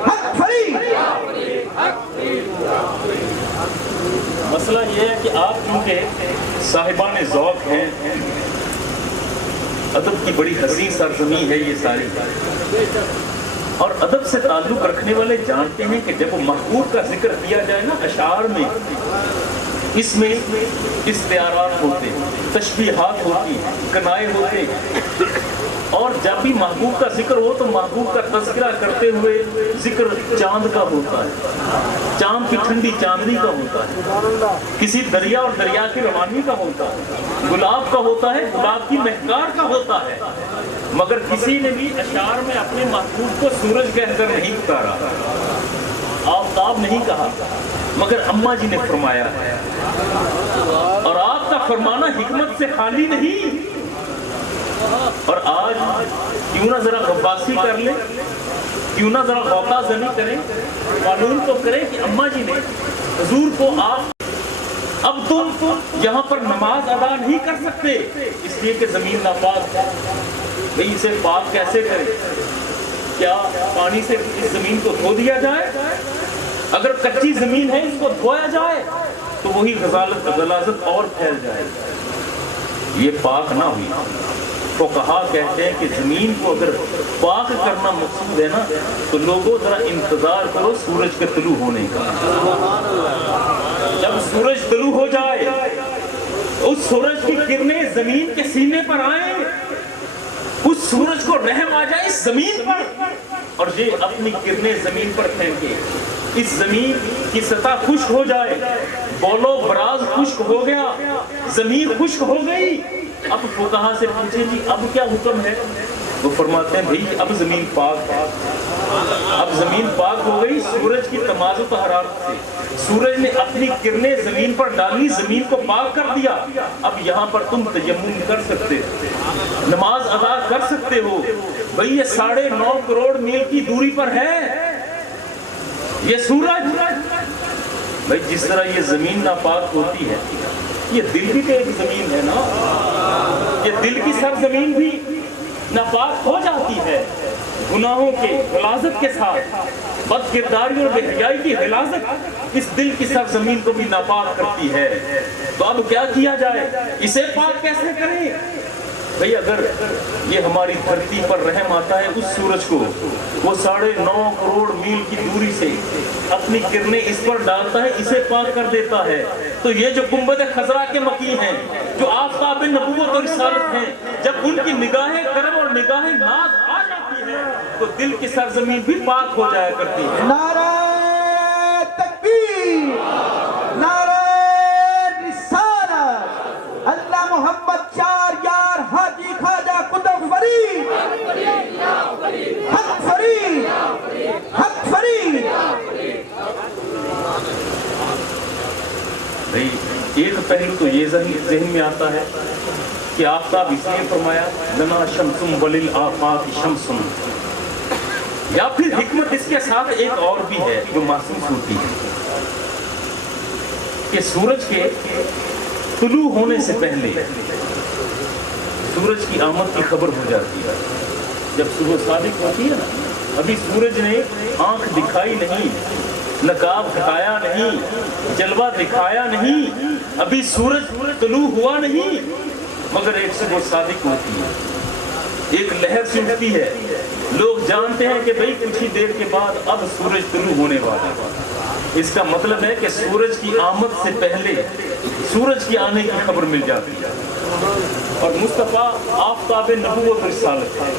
حق فرید مسئلہ یہ ہے کہ آپ کیونکہ صاحبان ذوق ہیں ادب کی بڑی حسین سرزمین ہے یہ ساری اور ادب سے تعلق رکھنے والے جانتے ہیں کہ جب محبوب کا ذکر کیا جائے نا اشعار میں اس میں استعارات ہوتے ہیں، تشبیہات ہوتی ہیں، کنائے ہوتے ہیں، اور جب بھی محبوب کا ذکر ہو تو محبوب کا تذکرہ کرتے ہوئے ذکر چاند کا ہوتا ہے، چاند کی ٹھنڈی چاندنی کا ہوتا ہے، کسی دریا اور دریا کی روانی کا ہوتا ہے، گلاب کا ہوتا ہے، گلاب کی مہکار کا ہوتا ہے، مگر کسی نے بھی اشعار میں اپنے محبوب کو سورج کہہ کر نہیں پکارا، آفتاب نہیں کہا، مگر اماں جی نے فرمایا ہے، اور آپ کا فرمانا حکمت سے خالی نہیں۔ اور آج کیوں نہ ذرا غواصی کر لیں، کیوں نہ ذرا غوطہ زنی کریں، معلوم تو کریں کہ اماں جی نے حضور کو آپ اب تم یہاں پر نماز ادا نہیں کر سکتے اس لیے کہ زمین ناپاک ہے، بھئی اسے پاک کیسے کریں؟ کیا پانی سے اس زمین کو دھو دیا جائے؟ اگر کچی زمین ہے اس کو دھویا جائے تو وہی غلاظت اور پھیل جائے، یہ پاک نہ ہوئی۔ فقہا کہتے ہیں کہ زمین کو اگر پاک کرنا مقصود ہے نا تو لوگوں ذرا انتظار کرو سورج کے طلوع ہونے کا۔ جب سورج طلوع ہو جائے اس سورج کی کرنیں زمین کے سینے پر آئیں، اس سورج کو رحم آ جائے اس زمین پر، اور یہ اپنی کرنیں زمین پر پھینکے، اس زمین کی سطح خشک ہو جائے، بولو براز خشک ہو گیا، زمین خشک ہو گئی، اب فقہا سے پوچھیں جی اب کیا حکم ہے؟ وہ فرماتے ہیں بھئی اب زمین پاک ہے، اب زمین پاک ہو گئی سورج کی تمازت و حرارت سے، سورج نے اپنی کرنیں زمین پر ڈالی، زمین کو پاک کر دیا، اب یہاں پر تم تیمم کر سکتے ہو، نماز ادا کر سکتے ہو۔ بھئی یہ 9.5 کروڑ میل کی دوری پر ہے یہ سورج، بھئی جس طرح یہ زمین ناپاک ہوتی ہے یہ دل بھی تو ایک زمین ہے نا، یہ دل کی سرزمین بھی ناپاک ہو جاتی ہے گناہوں کے غلاظت کے ساتھ، بد کرداری اور بے حیائی کی غلاظت اس دل کی سرزمین کو بھی ناپاک کرتی ہے۔ تو اب کیا کیا جائے؟ اسے پاک کیسے کریں؟ بھئی اگر یہ ہماری دھرتی پر رحم آتا ہے اس سورج کو، وہ 9.5 کروڑ میل کی دوری سے اپنی کرنیں اس پر ڈالتا ہے، اسے پاک کر دیتا ہے، تو یہ جو گنبد خضرا کے مکی ہیں، جو آفتاب نبوت اور رسالت ہیں، جب ان کی نگاہ کرم اور نگاہ ناز آ جاتی ہے تو دل کی سرزمین بھی پاک ہو جایا کرتی ہے۔ نعرہ تکبیر، نعرہ رسالت، اللہ محمد 4 یار حاجی خواجہ قطب فرید، حق فرید، حق فرید۔ بھئی ایک پہلو تو یہ ذہن میں آتا ہے کہ آفتاب اس نے فرمایا لنا شمسم وللآفاق شمسم، یا پھر حکمت اس کے ساتھ ایک اور بھی ہے جو محسوس ہوتی ہے کہ سورج کے طلوع ہونے سے پہلے سورج کی آمد کی خبر ہو جاتی ہے۔ جب صبح صادق ہوتی ہے نا، ابھی سورج نے آنکھ دکھائی نہیں، نقاب ہٹایا نہیں، جلوہ دکھایا نہیں، ابھی سورج طلوع ہوا نہیں، مگر ایک صبح صادق ہوتی ہے، ایک لہر سی اٹھتی ہے، لوگ جانتے ہیں کہ بھئی کچھ ہی دیر کے بعد اب سورج طلوع ہونے والا ہے۔ اس کا مطلب ہے کہ سورج کی آمد سے پہلے سورج کی آنے کی خبر مل جاتی ہے، اور مصطفیٰ آفتاب نبوت و رسالت ہے،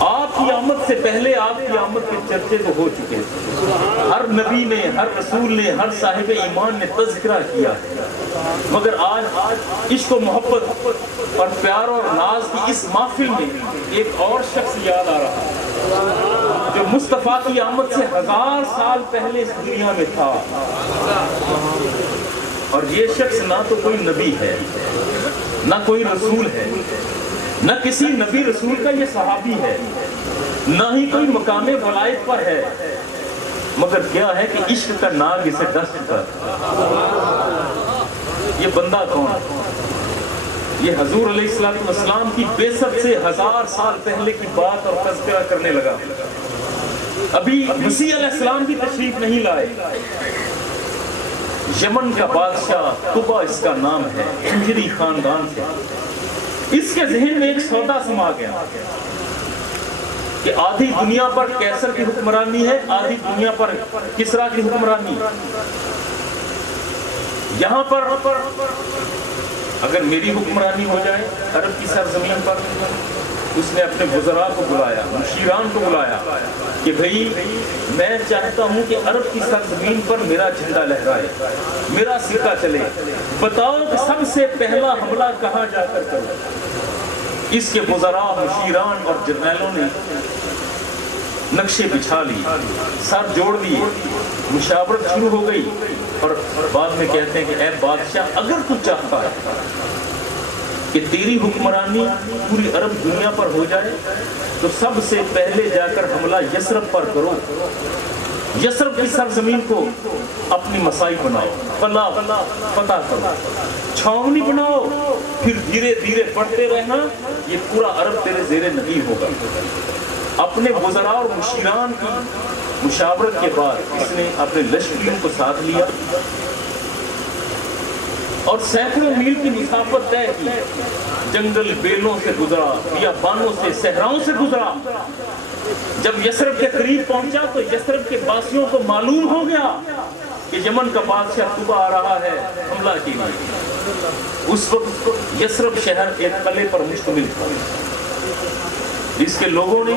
آپ کی آمد سے پہلے آپ کی آمد کے چرچے تو ہو چکے تھے، ہر نبی نے، ہر رسول نے، ہر صاحب ایمان نے تذکرہ کیا، مگر آج عشق و محبت اور پیار اور ناز کی اس محفل میں ایک اور شخص یاد آ رہا ہے جو مصطفیٰ کی آمد سے 1000 سال پہلے اس دنیا میں تھا، اور یہ شخص نہ تو کوئی نبی ہے، نہ کوئی رسول ہے، نہ کسی نبی رسول کا یہ صحابی ہے، نہ ہی کوئی مقام ولایت پر ہے، مگر کیا ہے کہ عشق کا ناگ اسے ڈس کر یہ بندہ کون ہے؟ یہ حضور علیہ السلام کی بعثت سے 1000 سال پہلے کی بات اور تذکرہ کرنے لگا۔ ابھی مسیح علیہ السلام کی تشریف نہیں لائے، یمن کا بادشاہ طبع اس کا نام ہے، ہجری خاندان سے، اس کے ذہن میں ایک سودا سما گیا کہ آدھی دنیا پر کیسر کی حکمرانی ہے، آدھی دنیا پر کسرا کی حکمرانی، یہاں پر اگر میری حکمرانی ہو جائے عرب کی سرزمین پر، اس نے اپنے وزراء کو بلایا، مشیران کو بلایا کہ بھئی میں چاہتا ہوں کہ عرب کی سرزمین پر میرا جھنڈا لہرائے، میرا سکہ چلے، بتاؤ کہ سب سے پہلا حملہ کہاں جا کر کرو۔ اس کے وزراء، مشیران اور جرنیلوں نے نقشے بچھا لی، سر جوڑ دیے، مشاورت شروع ہو گئی، اور بعد میں کہتے ہیں کہ اے بادشاہ اگر تو چاہتا ہے کہ تیری حکمرانی پوری عرب دنیا پر ہو جائے تو سب سے پہلے جا کر حملہ یثرب پر کرو، یثرب کی سرزمین کو اپنی مسائی بناؤ، فتح کرو، چھاؤنی بناؤ، پھر دھیرے دھیرے بڑھتے رہنا، یہ پورا عرب تیرے زیر نگین ہوگا۔ اپنے وزراء اور مشیران کی مشاورت کے بعد اس نے اپنے لشکریوں کو ساتھ لیا اور سینکڑوں میل کی مسافت طے کی، جنگل بیلوں سے گزرا، بیابانوں سے، صحراؤں سے گزرا۔ جب یثرب کے قریب پہنچا تو یثرب کے باسیوں کو معلوم ہو گیا کہ یمن کا بادشاہ طوبہ آ رہا ہے حملہ کے لیے۔ اس وقت یثرب شہر ایک قلعے پر مشتمل تھا، جس کے لوگوں نے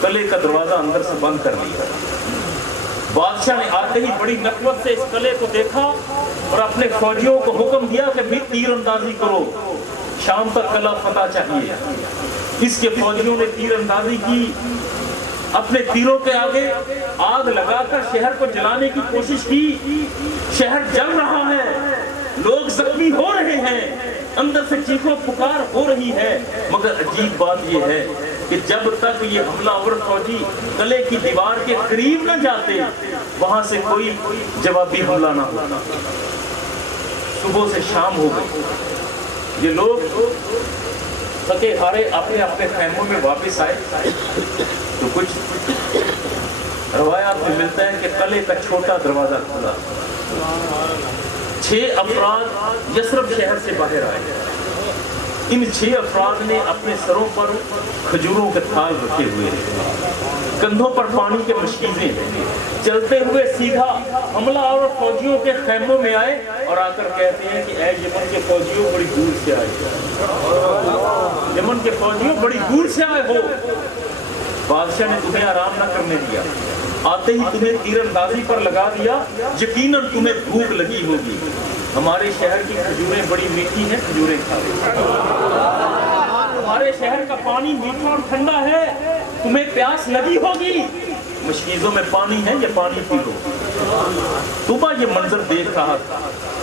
قلعے کا دروازہ اندر سے بند کر لیا۔ بادشاہ نے آتے ہی بڑی نخوت سے اس قلعے کو دیکھا اور اپنے فوجیوں کو حکم دیا کہ بھی تیر اندازی کرو، شام تک قلعہ فتح چاہیے۔ اس کے فوجیوں نے تیر اندازی کی، اپنے تیروں کے آگے آگ لگا کر شہر کو جلانے کی کوشش کی۔ شہر جل رہا ہے، لوگ زخمی ہو رہے ہیں، اندر سے چیخوں پکار ہو رہی ہے، مگر عجیب بات یہ ہے کہ جب تک یہ حملہ آور فوجی قلعے کی دیوار کے قریب نہ جاتے وہاں سے کوئی جوابی حملہ نہ ہوتا۔ صبح سے شام ہو گئی، یہ لوگ تھکے ہارے اپنے اپنے خیموں میں واپس آئے تو کچھ روایات میں ملتا ہے کہ قلعے کا چھوٹا دروازہ کھلا، 6 افراد یثرب شہر سے باہر آئے۔ ان 6 افراد نے اپنے سروں پر کھجوروں کے تھال رکھے ہوئے ہیں، کندھوں پر پانی کے مشکیزیں ہیں، چلتے ہوئے سیدھا حملہ اور فوجیوں کے خیموں میں آئے اور آ کر کہتے ہیں کہ اے یمن کے فوجیوں بڑی دور سے آئے، یمن کے فوجیوں بڑی دور سے آئے ہو، بادشاہ نے تمہیں آرام نہ کرنے دیا، آتے ہی تمہیں تیر اندازی پر لگا دیا، یقیناً تمہیں بھوک لگی ہوگی، ہمارے شہر کی کھجوریں بڑی میٹھی ہیں، کھجوریں کھاؤ، ہمارے شہر کا پانی میٹھا اور ٹھنڈا ہے، تمہیں پیاس لگی ہوگی، مشکیزوں میں پانی ہے، یہ پانی پی لو۔ طوبہ یہ منظر دیکھ رہا تھا،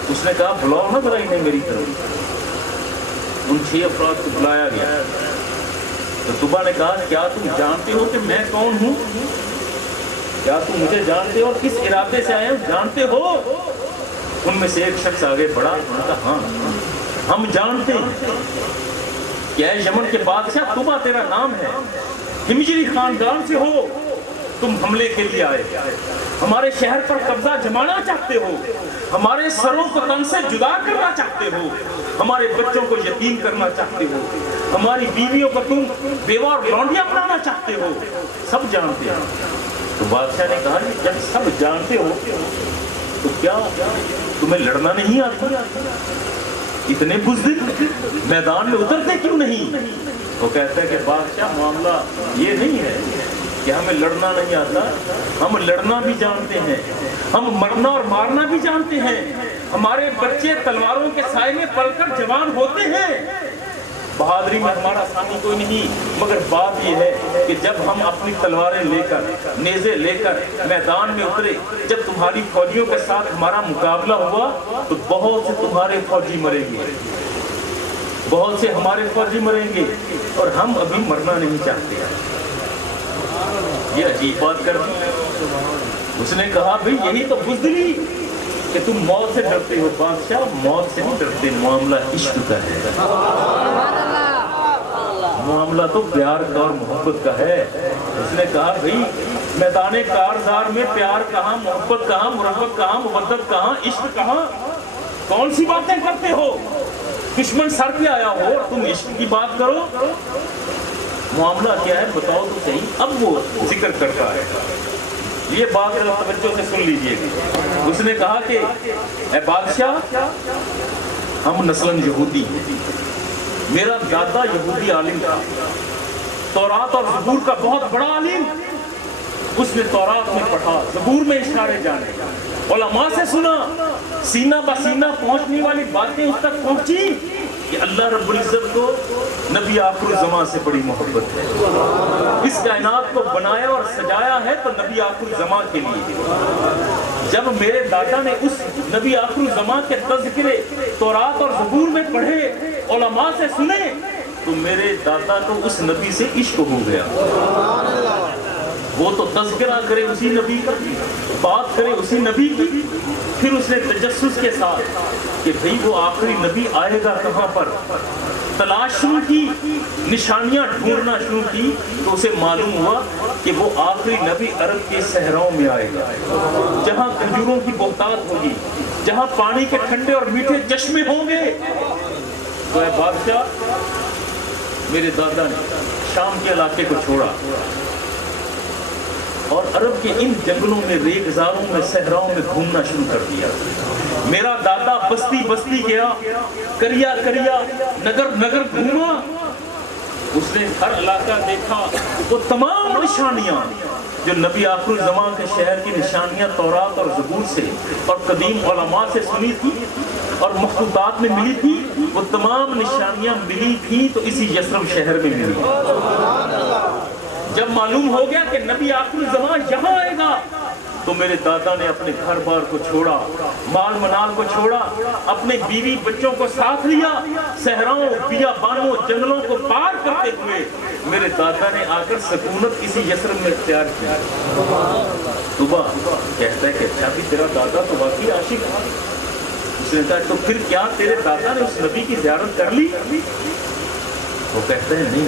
اس نے کہا بلاؤ نہ ذرا انہیں میری طرف۔ ان 6 افراد کو بلایا گیا تو طوبہ نے کہا کیا تم جانتے ہو کہ میں کون ہوں؟ کیا تم مجھے جانتے ہو؟ کس ارادے سے آئے ہو جانتے ہو؟ ان میں سے ایک شخص آگے بڑھا، انہوں نے کہا ہاں ہم جانتے ہیں کہ اے یمن کے بادشاہ طوبہ تیرا نام ہے، ہمجری خاندان سے ہو، تم حملے کے لیے آئے، ہمارے شہر پر قبضہ جمانا چاہتے ہو، ہمارے سروں کو تن سے جدا کرنا چاہتے ہو، ہمارے بچوں کو یتیم کرنا چاہتے ہو، ہماری بیویوں کو تم بیوہ اور لونڈیاں بنانا چاہتے ہو، سب جانتے ہیں۔ تو بادشاہ نے کہا جب سب جانتے ہو تو کیا تمہیں لڑنا نہیں آتا؟ اتنے بزدل میدان میں اترتے کیوں نہیں؟ وہ کہتا ہے کہ بادشاہ معاملہ یہ نہیں ہے کہ ہمیں لڑنا نہیں آتا، ہم لڑنا بھی جانتے ہیں، ہم مرنا اور مارنا بھی جانتے ہیں، ہمارے بچے تلواروں کے سائے میں پل کر جوان ہوتے ہیں، بہادری میں ہمارا ثانی کوئی نہیں، مگر بات یہ ہے کہ جب ہم اپنی تلواریں لے کر، نیزے لے کر میدان میں اترے، جب تمہاری فوجیوں کے ساتھ ہمارا مقابلہ ہوا تو بہت سے تمہارے فوجی مریں گے، بہت سے ہمارے فوجی مریں گے، اور ہم ابھی مرنا نہیں چاہتے۔ یہ عجیب بات کر دی۔ اس نے کہا بھئی یہی تو بزدلی کہ تم موت سے ڈرتے ہو۔ بادشاہ موت سے نہیں ڈرتے، معاملہ عشق کا ہے، معاملہ تو پیار کا اور محبت کا ہے۔ اس نے کہا بھئی میدان کارزار میں پیار کہاں، محبت کہاں، مربت کہاں، مودت کہاں، عشق کہاں؟ کون سی باتیں کرتے ہو؟ دشمن سر پہ آیا ہو اور تم عشق کی بات کرو؟ معاملہ کیا ہے بتاؤ تو صحیح۔ اب وہ ذکر کرتا ہے یہ بات توجہ سے سن لیجئے گا. اس نے کہا کہ اے بادشاہ، ہم نسلاً یہودی ہیں، میرا دادا یہودی عالم تھا، تورات اور زبور کا بہت بڑا عالم. اس نے تورات میں پڑھا، زبور میں اشارے جانے، علماء سے سنا، سینہ بسینہ پہنچنے والی باتیں اس تک پہنچی کہ اللہ رب العزت کو نبی آخر الزمان سے بڑی محبت ہے. اس کائنات کو بنایا اور سجایا ہے تو نبی آخر الزمان کے لیے. جب میرے دادا نے اس نبی آخر الزمان کے تذکرے تورات اور زبور میں پڑھے، علماء سے سنے، تو میرے دادا کو اس نبی سے عشق ہو گیا. وہ تو تذکرہ کرے اسی نبی کا، بات کرے اسی نبی کی. پھر اس نے تجسس کے ساتھ کہ بھئی وہ آخری نبی آئے گا کہاں پر، تلاش شروع کی، نشانیاں ڈھونڈنا شروع کی، تو اسے معلوم ہوا کہ وہ آخری نبی عرب کے صحراؤں میں آئے گا، جہاں کھجوروں کی بہتات ہوگی، جہاں پانی کے ٹھنڈے اور میٹھے چشمے ہوں گے. تو اے بادشاہ، میرے دادا نے شام کے علاقے کو چھوڑا اور عرب کے ان جنگلوں میں، ریگزاروں میں، صحراؤں میں گھومنا شروع کر دیا. میرا دادا بستی بستی گیا، کریا کریا، نگر نگر گھوما. اس نے ہر علاقہ دیکھا، وہ تمام نشانیاں جو نبی آخر الزمان کے شہر کی نشانیاں تورات اور زبور سے اور قدیم علماء سے سنی تھی اور مخطوطات میں ملی تھی، وہ تمام نشانیاں ملی تھی تو اسی یثرب شہر میں ملی. جب معلوم ہو گیا کہ نبی آخر الزمان یہاں آئے گا، تو میرے دادا نے اپنے گھر بار کو چھوڑا، مال منال کو چھوڑا، اپنے بیوی بچوں کو ساتھ لیا، صحراؤں، بیابانوں، جنگلوں کو پار کرتے ہوئے میرے دادا نے آ کر سکونت اسی یثرب میں اختیار کی. صبح کہتا ہے کہ اچھا بھی تیرا دادا تو واقعی عاشق تھا. اس نے کہا تو پھر کیا تیرے دادا نے اس نبی کی زیارت کر لی؟ وہ کہتے ہیں نہیں،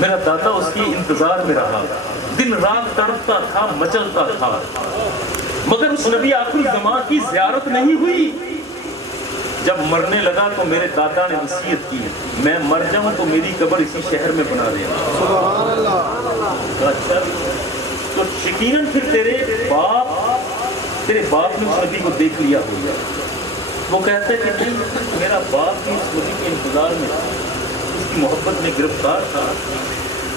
میرا دادا اس کی انتظار میں رہا، دن رات تڑپتا تھا، مچلتا تھا، مگر اس نبی آخر الزمان کی زیارت نہیں ہوئی. جب مرنے لگا تو میرے دادا نے وصیت کی، میں مر جاؤں تو میری قبر اسی شہر میں بنا دینا. اچھا، تو یقیناً پھر تیرے باپ نے اس نبی کو دیکھ لیا ہوگا. وہ کہتا ہے کہ نہیں، میرا باپ بھی اس نبی کے انتظار میں تھا، اس کی محبت میں گرفتار تھا،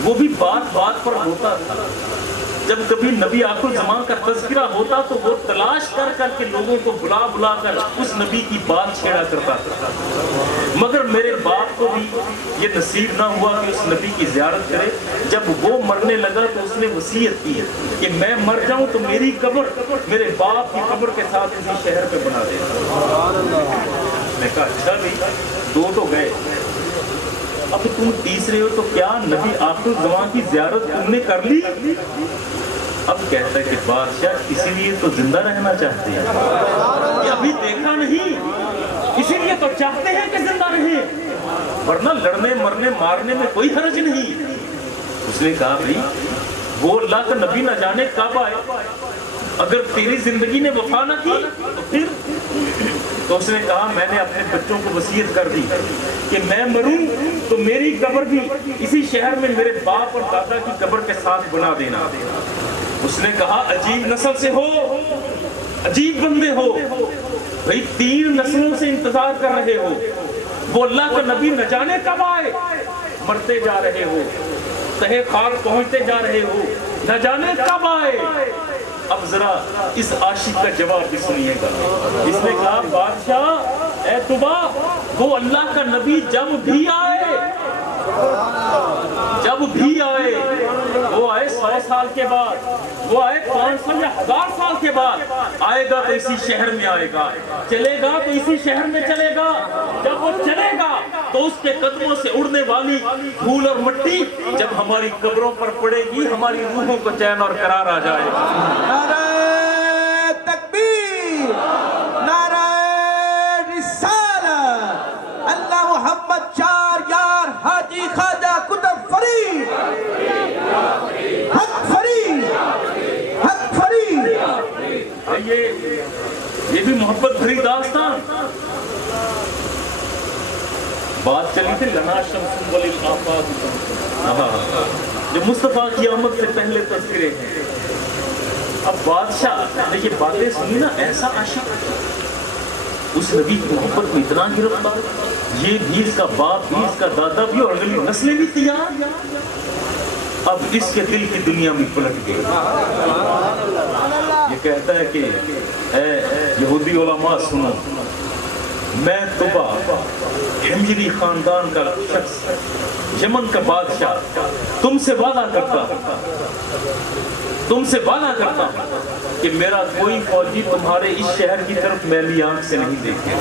وہ بھی بات بات پر ہوتا تھا. جب کبھی نبی آخر الزمان کا تذکرہ ہوتا تو وہ تلاش کر کر کے لوگوں کو بلا بلا کر اس نبی کی بات چھیڑا کرتا تھا. مگر میرے باپ کو بھی یہ نصیب نہ ہوا کہ اس نبی کی زیارت کرے. جب وہ مرنے لگا تو اس نے وصیت کی کہ میں مر جاؤں تو میری قبر میرے باپ کی قبر کے ساتھ اسی شہر پہ بنا دینا. میں کہا اچھا بھی، دو تو گئے، اب تم تیسرے ہو، تو کیا نبی آخر الزمان کی زیارت تم نے کر لی؟ اب کہتا ہے کہ بادشاہ اسی لیے تو زندہ رہنا چاہتے ہیں، کہ ابھی دیکھا نہیں، اسی لیے تو چاہتے ہیں کہ زندہ رہیں، ورنہ لڑنے مرنے مارنے میں کوئی حرج نہیں. اس نے کہا بھائی وہ اللہ کا نبی نہ جانے کب آئے، اگر تیری زندگی نے وفا نہ کی تو پھر. تو اس نے کہا میں نے اپنے بچوں کو وصیت کر دی کہ میں مروں تو میری قبر بھی اسی شہر میں میرے باپ اور دادا کی قبر کے ساتھ بنا دینا. اس نے کہا عجیب نسل سے ہو، عجیب بندے ہو بھئی، 3 نسلوں سے انتظار کر رہے ہو، وہ اللہ کا نبی نہ جانے کب آئے، مرتے جا رہے ہو، تہے خار پہنچتے جا رہے ہو، نہ جانے کب آئے. اب ذرا اس عاشق کا جواب بھی سنیے گا. اس نے کہا بادشاہ اے طبا، وہ اللہ کا نبی جب بھی آئے، وہ آئے 100 سال کے بعد، وہ آئے 500 یا 1000 سال کے بعد، آئے گا تو اسی شہر میں آئے گا، چلے گا تو اسی شہر میں چلے گا. جب وہ چلے گا تو اس کے قدموں سے اڑنے والی دھول اور مٹی جب ہماری قبروں پر پڑے گی، ہماری روحوں کو چین اور قرار آ جائے گا. نعرہ تکبیر، نعرہ رسالت، اللہ محمد 4 یار حاجی خواجہ قطب فرید، حق فرید، حق فرید. یہ بھی محبت بھری داستان. بات چلی تھی لنا شمس وللآفاق، جو مصطفیٰ کی آمد سے پہلے تذکرے ہیں. اب بادشاہ نے یہ باتیں سنی نا، ایسا عاشق اس نبی کی محبت کو اتنا گرفتار، یہ بھی اس کا باپ بھی اس کا دادا بھی اور اگلی نسلیں بھی تیار، اب اس کے دل کی دنیا میں پلٹ گئی۔ یہ کہتا ہے کہ اے یہودی علماء سنو، میں طبا ہمجری خاندان کا شخص، یمن کا بادشاہ، تم سے وعدہ کرتا ہوں کہ میرا کوئی فوجی تمہارے اس شہر کی طرف میلی آنکھ سے نہیں دیکھے،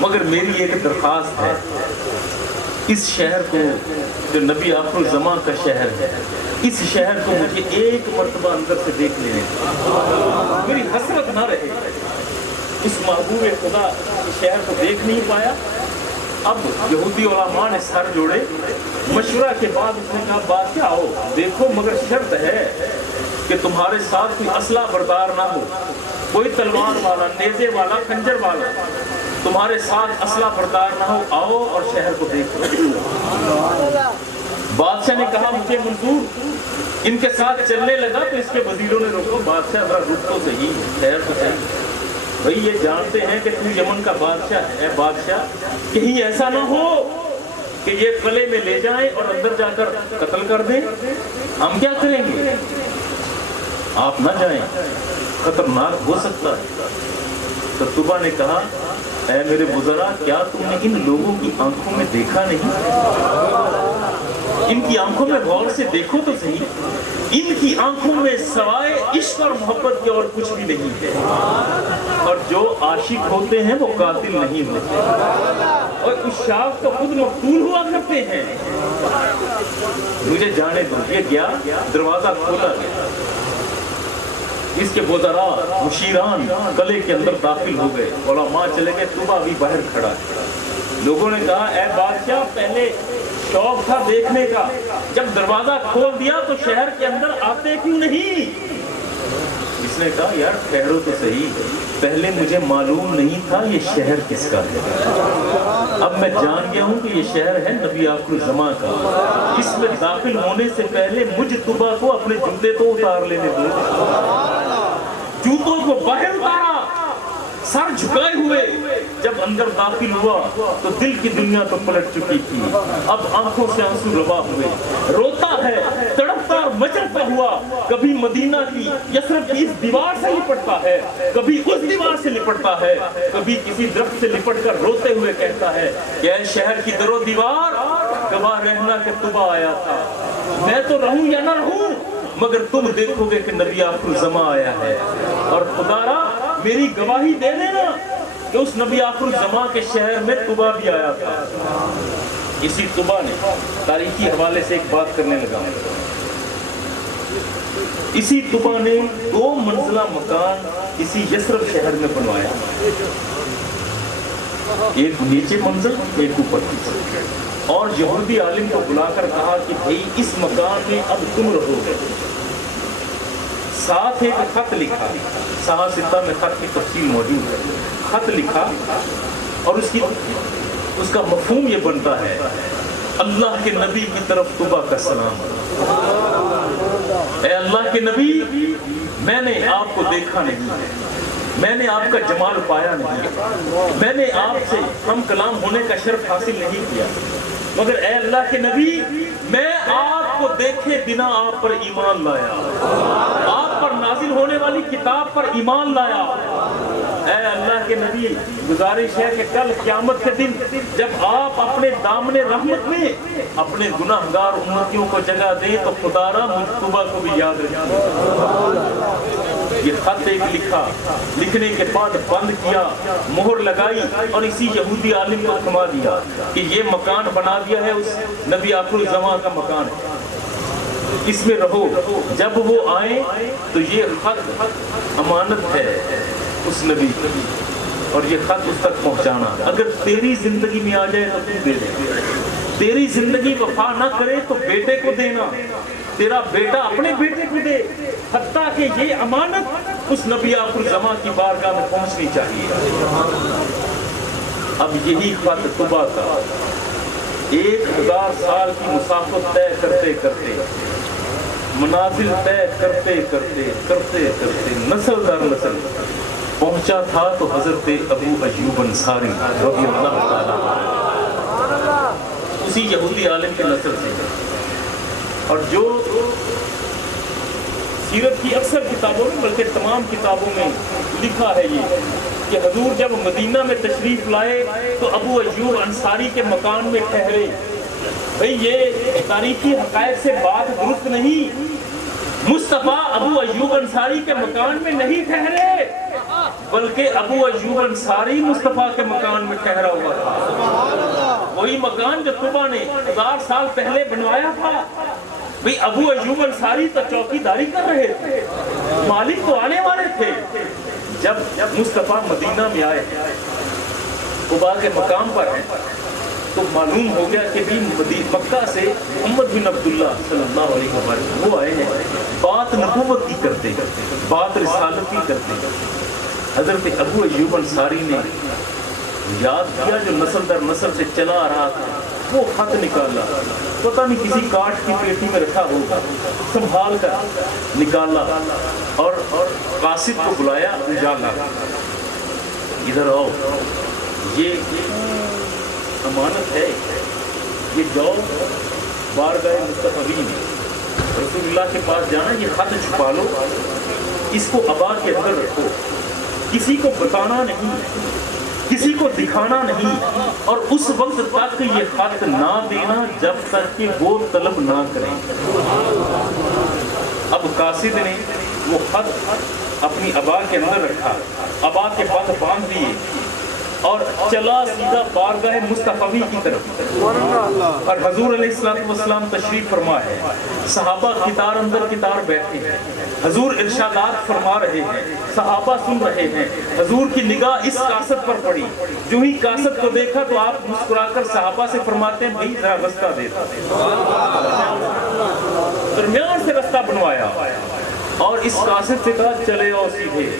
مگر میری ایک درخواست ہے، اس شہر کو جو نبی آخر الزمان کا شہر ہے، اس شہر کو مجھے ایک مرتبہ اندر سے دیکھ لینے دو، میری حسرت نہ رہے۔ اس محبوب خدا اس شہر کو دیکھ نہیں پایا۔ اب یہودی علماء نے سر جوڑے، مشورہ کے بعد اس نے کہا بادشاہ آؤ دیکھو، مگر شرط ہے کہ تمہارے ساتھ کوئی اسلحہ بردار نہ ہو، کوئی تلوار والا، نیزے والا، خنجر والا، تمہارے ساتھ اسلحہ بردار نہ ہو، آؤ اور شہر کو دیکھو۔ بادشاہ نے کہا مجھے منظور، ان کے ساتھ چلنے لگا تو اس کے وزیروں نے روکو، بادشاہ ذرا رک تو صحیح، شہر تو صحیح، بھئی یہ جانتے ہیں کہ تو یمن کا بادشاہ ہے، بادشاہ کہیں ایسا نہ ہو کہ یہ قلعے میں لے جائیں اور اندر جا کر قتل کر دیں، ہم کیا کریں گے؟ آپ نہ جائیں، خطرناک ہو سکتا ہے۔ تو طبا نے کہا اے میرے وزراء، کیا تم نے ان لوگوں کی آنکھوں میں دیکھا نہیں؟ ان کی آنکھوں میں غور سے دیکھو تو صحیح، ان کی آنکھوں میں سوائے عشق اور محبت کے اور کچھ بھی نہیں ہے، اور جو عاشق ہوتے ہیں وہ قاتل نہیں ہوتے، اور عشاق تو خود مقتول ہوا کرتے ہیں۔ مجھے جانے دو۔ یہ گیا، دروازہ کھولا گیا، اس کے وزراء مشیران قلعے کے اندر داخل ہو گئے، علماء چلے گئے، طبا بھی باہر کھڑا ہے۔ لوگوں نے کہا اے بادشاہ، پہلے شوق تھا دیکھنے کا، جب دروازہ کھول دیا تو شہر کے اندر آتے کیوں نہیں؟ اس نے کہا یار ٹھہرو تو صحیح، پہلے مجھے معلوم نہیں تھا یہ شہر کس کا ہے، اب میں جان گیا ہوں کہ یہ شہر ہے نبی آخر الزمان کا، اس میں داخل ہونے سے پہلے مجھ طبا کو اپنے جوتے تو اتار لینے دو۔ جوتوں کو باہر اتارا، سر جھکائے ہوئے جب اندر داخل ہوا تو دل کی دنیا تو پلٹ چکی تھی، اب آنکھوں سے آنسو روا ہوئے، روتا ہے، تڑپتا اور مچلتا ہوا، کبھی مدینہ کی یثرب کی اس دیوار سے لپٹتا ہے، کبھی اس دیوار سے لپٹتا ہے، کبھی کسی درخت سے لپٹ کر روتے ہوئے کہتا ہے کہ اے شہر کی در و دیوار، گواہ رہنا کہ طبا آیا تھا، میں تو رہوں یا نہ رہوں مگر تم دیکھو گے کہ نبی آخر الزمان آیا ہے، اور خدا را میری گواہی دے دینا کہ اس نبی آخر الزمان کے شہر میں طبا بھی آیا تھا۔ اسی طبا نے تاریخی حوالے سے ایک بات کرنے لگا، اسی طبا نے 2 منزلہ مکان اسی یثرب شہر میں بنوایا، ایک نیچے منزل ایک اوپر منزل، اور یہودی عالم کو بلا کر کہا کہ بھئی اس مکان میں اب تم رہو گے، ساتھ ایک خط لکھا، صحاح ستہ میں خط کی تفصیل موجود ہے، خط لکھا اور اس کا مفہوم یہ بنتا ہے اللہ کے نبی کی طرف طبا کا سلام، اے اللہ کے نبی، میں نے آپ کو دیکھا نہیں، میں نے آپ کا جمال پایا نہیں، میں نے آپ سے ہم کلام ہونے کا شرف حاصل نہیں کیا، مگر اے اللہ کے نبی، میں آپ کو دیکھے بنا آپ پر ایمان لایا، آپ پر نازل ہونے والی کتاب پر ایمان لایا۔ اے اللہ کے نبی، گزارش ہے کہ کل قیامت کے دن جب آپ اپنے دامن رحمت میں اپنے گناہگار امتیوں کو جگہ دیں تو خدا را مجھ طبا کو بھی یاد رکھیں۔ یہ خط ایک لکھا، لکھنے کے بعد بند کیا، مہر لگائی اور اسی یہودی عالم کو تھما دیا کہ یہ مکان بنا دیا ہے اس نبی آخر الزمان کا مکان ہے، اس میں رہو، جب وہ آئیں تو یہ خط امانت ہے اس نبی کی، اور یہ خط اس تک پہنچانا، اگر تیری زندگی میں آ جائے تو تو دے دے، تیری زندگی وفا نہ کرے تو بیٹے کو دینا، تیرا بیٹا اپنے بیٹے کو دے، حتیٰ کہ یہ امانت اس نبی آخر الزمان کی بارگاہ میں پہنچنی چاہیے۔ اب یہی خط طبا کا 1000 سال کی مسافت طے کرتے کرتے منازل طے کرتے کرتے کرتے کرتے نسل در نسل پہنچا تھا تو حضرت ابو ایوب انصاری رضی اللہ تعالیٰ اسی یہودی عالم کے نسل سے. اور جو سیرت کی اکثر کتابوں میں بلکہ تمام کتابوں میں لکھا ہے یہ کہ حضور جب مدینہ میں تشریف لائے تو ابو ایوب انصاری کے مکان میں ٹھہرے. بھئی یہ تاریخی حقائق سے بات درست نہیں. مصطفیٰ ابو ایوب انصاری کے مکان میں نہیں ٹھہرے بلکہ ابو ایوب انصاری مصطفیٰ کے مکان میں ٹھہرا ہوا تھا. وہی مکان جو طبع نے 1000 سال پہلے بنوایا تھا. بھئی ابو ایوب انصاری تو چوکی داری کر رہے تھے, مالک تو آنے والے تھے. جب مصطفیٰ مدینہ میں آئے قباء کے مقام پر ہیں تو معلوم ہو گیا کہ بھی مکہ سے محمد بن عبداللہ صلی اللہ علیہ وسلم وہ آئے ہیں, بات نبوت کی کرتے بات رسالت کی کرتے. حضرت ابو ایوب انصاری نے یاد کیا جو نسل در نسل سے چلا آ رہا تھا, وہ خط نکالا, پتہ نہیں کسی کاٹ کی پیٹی میں رکھا ہوگا, سنبھال کر نکالا اور قاصد کو بلایا, اجالا ادھر آؤ, یہ امانت ہے, یہ جاؤ بارگاہ مصطفی میں رسول اللہ کے پاس جانا, یہ خط چھپا لو, اس کو ابا کے اندر رکھو, کسی کو بتانا نہیں, کسی کو دکھانا نہیں, اور اس وقت تک یہ خط نہ دینا جب تک کہ وہ طلب نہ کریں. اب قاصد نے وہ خط اپنی ابا کے اندر رکھا, ابا کے پاس باندھ دیے اور چلا سیدھا بارگاہ مصطفی کی طرف. اور حضور علیہ السلام تشریف فرما ہے, صحابہ کتار اندر کتار بیٹھے ہیں, حضور ارشادات فرما رہے ہیں, صحابہ سن رہے ہیں. حضور کی نگاہ اس قاصد پر پڑی, جو ہی قاصد کو دیکھا تو آپ مسکرا کر صحابہ سے فرماتے ہیں بھائی ذرا رستہ دے. درمیان سے رستہ بنوایا اور اس قاصد سے کہا چلے آؤ سیدھے.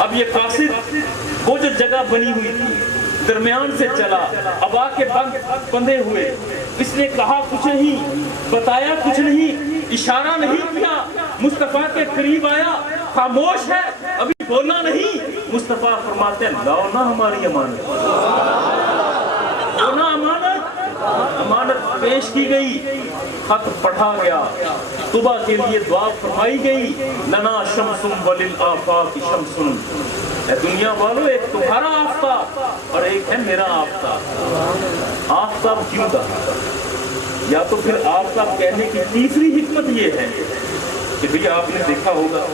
اب یہ قاصد وہ جو جگہ بنی ہوئی تھی درمیان سے چلا, ابا کے بندھے ہوئے, اس نے کہا کچھ نہیں, بتایا کچھ نہیں, اشارہ نہیں کیا, مصطفیٰ کے قریب آیا, خاموش ہے ابھی بولنا نہیں. مصطفیٰ فرماتے ہیں لاؤ نا ہماری امانت, لاؤ نا امانت. امانت پیش کی گئی, خط پڑھا گیا, طبع کے لیے دعا فرمائی گئی, لنا شمسن وللآفاق شمسن, اے دنیا والو ایک تمہارا آفتاب اور ایک ہے میرا آفتاب. آفتاب کیوں کہا؟ یا تو پھر آفتاب کہنے کی تیسری حکمت یہ ہے کہ بھئی آپ نے دیکھا ہوگا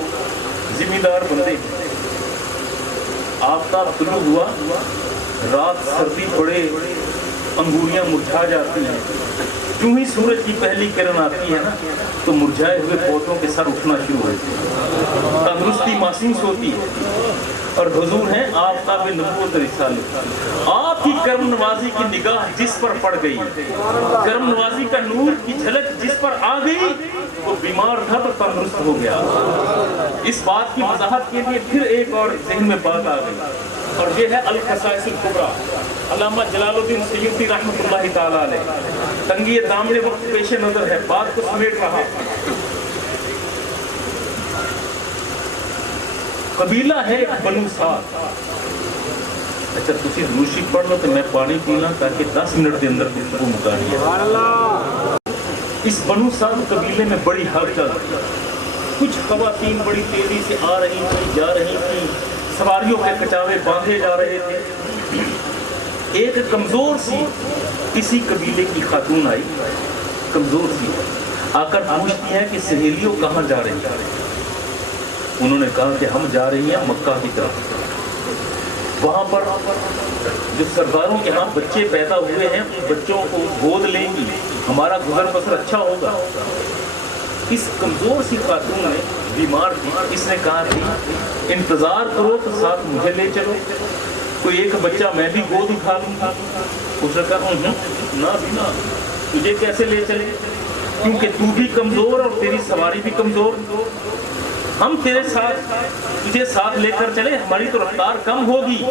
ذمہ دار بندے, آفتاب طلوع ہوا, رات سردی پڑے, انگوریاں مرجھا جاتی ہیں, کیوں ہی سورج کی پہلی کرن آتی ہے نا تو مرجھائے ہوئے پودوں کے سر اٹھنا شروع ہوتے ہیں, تندرستی محسوس ہوتی ہے. اور حضور ہیں آفتاب نبوت رسالت. آپ کی کرم نوازی کی نگاہ جس پر پڑ گئی, کرم نوازی کا نور کی جھلک جس پر آ گئی, وہ بیمار تھا تو تندرست ہو گیا. اس بات کی وضاحت کے لیے پھر ایک اور ذہن میں بات آ گئی, اور یہ ہے الخصائص الکبریٰ. علامہ جلال الدین سیوطی رحمۃ اللہ تعالیٰ علیہ تنگی دامن وقت پیش نظر ہے, بات کو سمیٹ رہا. قبیلہ ہے بنو سعد. اچھا تسی روشی پڑھ لو تو میں پانی پینا تاکہ 10 منٹ کے اندر گفتگو مکانی ہے. اس بنو سعد قبیلے میں بڑی ہلچل, کچھ خواتین بڑی تیزی سے آ رہی تھی جا رہی تھی, سواریوں کے کچاوے باندھے جا رہے تھے. ایک کمزور سی کسی قبیلے کی خاتون آئی, کمزور سی, آ کر پوچھتی ہے کہ سہیلیوں کہاں جا رہی ہیں؟ انہوں نے کہا کہ ہم جا رہی ہیں مکہ کی طرف. وہاں پر جو سرداروں کے ہاں بچے پیدا ہوئے ہیں ان بچوں کو گود لیں گی, ہمارا گزر بسر اچھا ہوگا. اس کمزور سی خاتون نے, بیمار تھی, اس نے کہا کہ انتظار کرو تو ساتھ مجھے لے چلو, کوئی ایک بچہ میں بھی گود اٹھا لوں گا. اس نے کہا نہ تجھے کیسے لے چلے, کیونکہ تو بھی کمزور اور تیری سواری بھی کمزور, ہم تیرے ساتھ تجھے ساتھ لے کر چلے, ہماری تو رفتار کم ہوگی.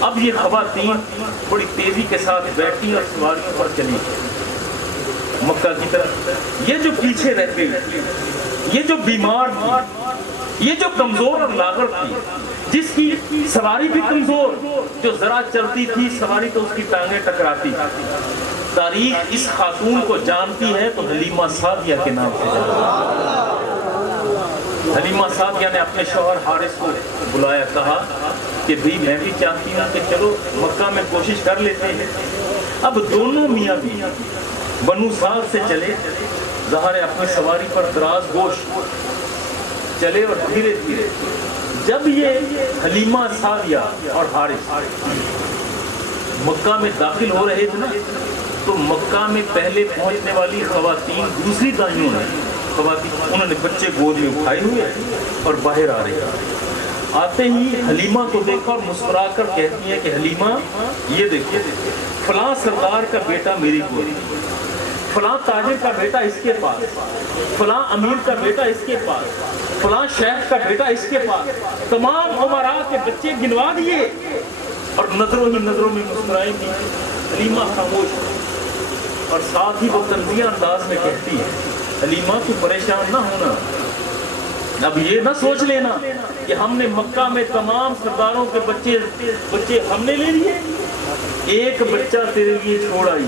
اب یہ خواتین بڑی تیزی کے ساتھ بیٹھی اور سواریوں پر چلی. مکہ کی طرف۔ یہ جو پیچھے رہ گئی، یہ جو بیمار تھی، یہ جو کمزور اور لاغر تھی، جس کی سواری بھی کمزور، جو ذرا چلتی تھی سواری تو اس کی ٹانگیں ٹکراتی تھی، تاریخ اس خاتون کو جانتی ہے تو حلیمہ سعدیہ کے نام سے جانتی ہے۔ حلیمہ سعدیہ نے اپنے شوہر حارث کو بلایا، کہا کہ بھی میں بھی چاہتی ہوں کہ چلو مکہ میں کوشش کر لیتے ہیں۔ اب دونوں میاں بھی بنو سعد سے چلے، ظاہر ہے اپنی سواری پر دراز گوش چلے، اور دھیرے دھیرے جب یہ حلیمہ سعدیہ اور حارث مکہ میں داخل ہو رہے تھے نا، تو مکہ میں پہلے پہنچنے والی خواتین، دوسری دائیوں نے خواتین، انہوں نے بچے گود میں اٹھائے ہوئے اور باہر آ رہے ہیں۔ آتے ہی حلیمہ کو دیکھا اور مسکرا کر کہتی ہیں کہ حلیمہ یہ دیکھو، فلاں سردار کا بیٹا میری گود میں، فلاں تاجر کا بیٹا اس کے پاس، فلاں امیر کا بیٹا اس کے پاس، فلاں شیخ کا بیٹا اس کے پاس، تمام امراء کے بچے گنوا دیے، اور نظروں ہی نظروں میں مسکرائیں گی۔ حلیمہ خاموش، اور ساتھ ہی وہ تنزیہ انداز میں کہتی ہے، حلیمہ تو پریشان نہ ہونا، اب یہ نہ سوچ لینا کہ ہم نے مکہ میں تمام سرداروں کے بچے ہم نے لے لیے، ایک بچہ تیرے لیے چھوڑ آئی،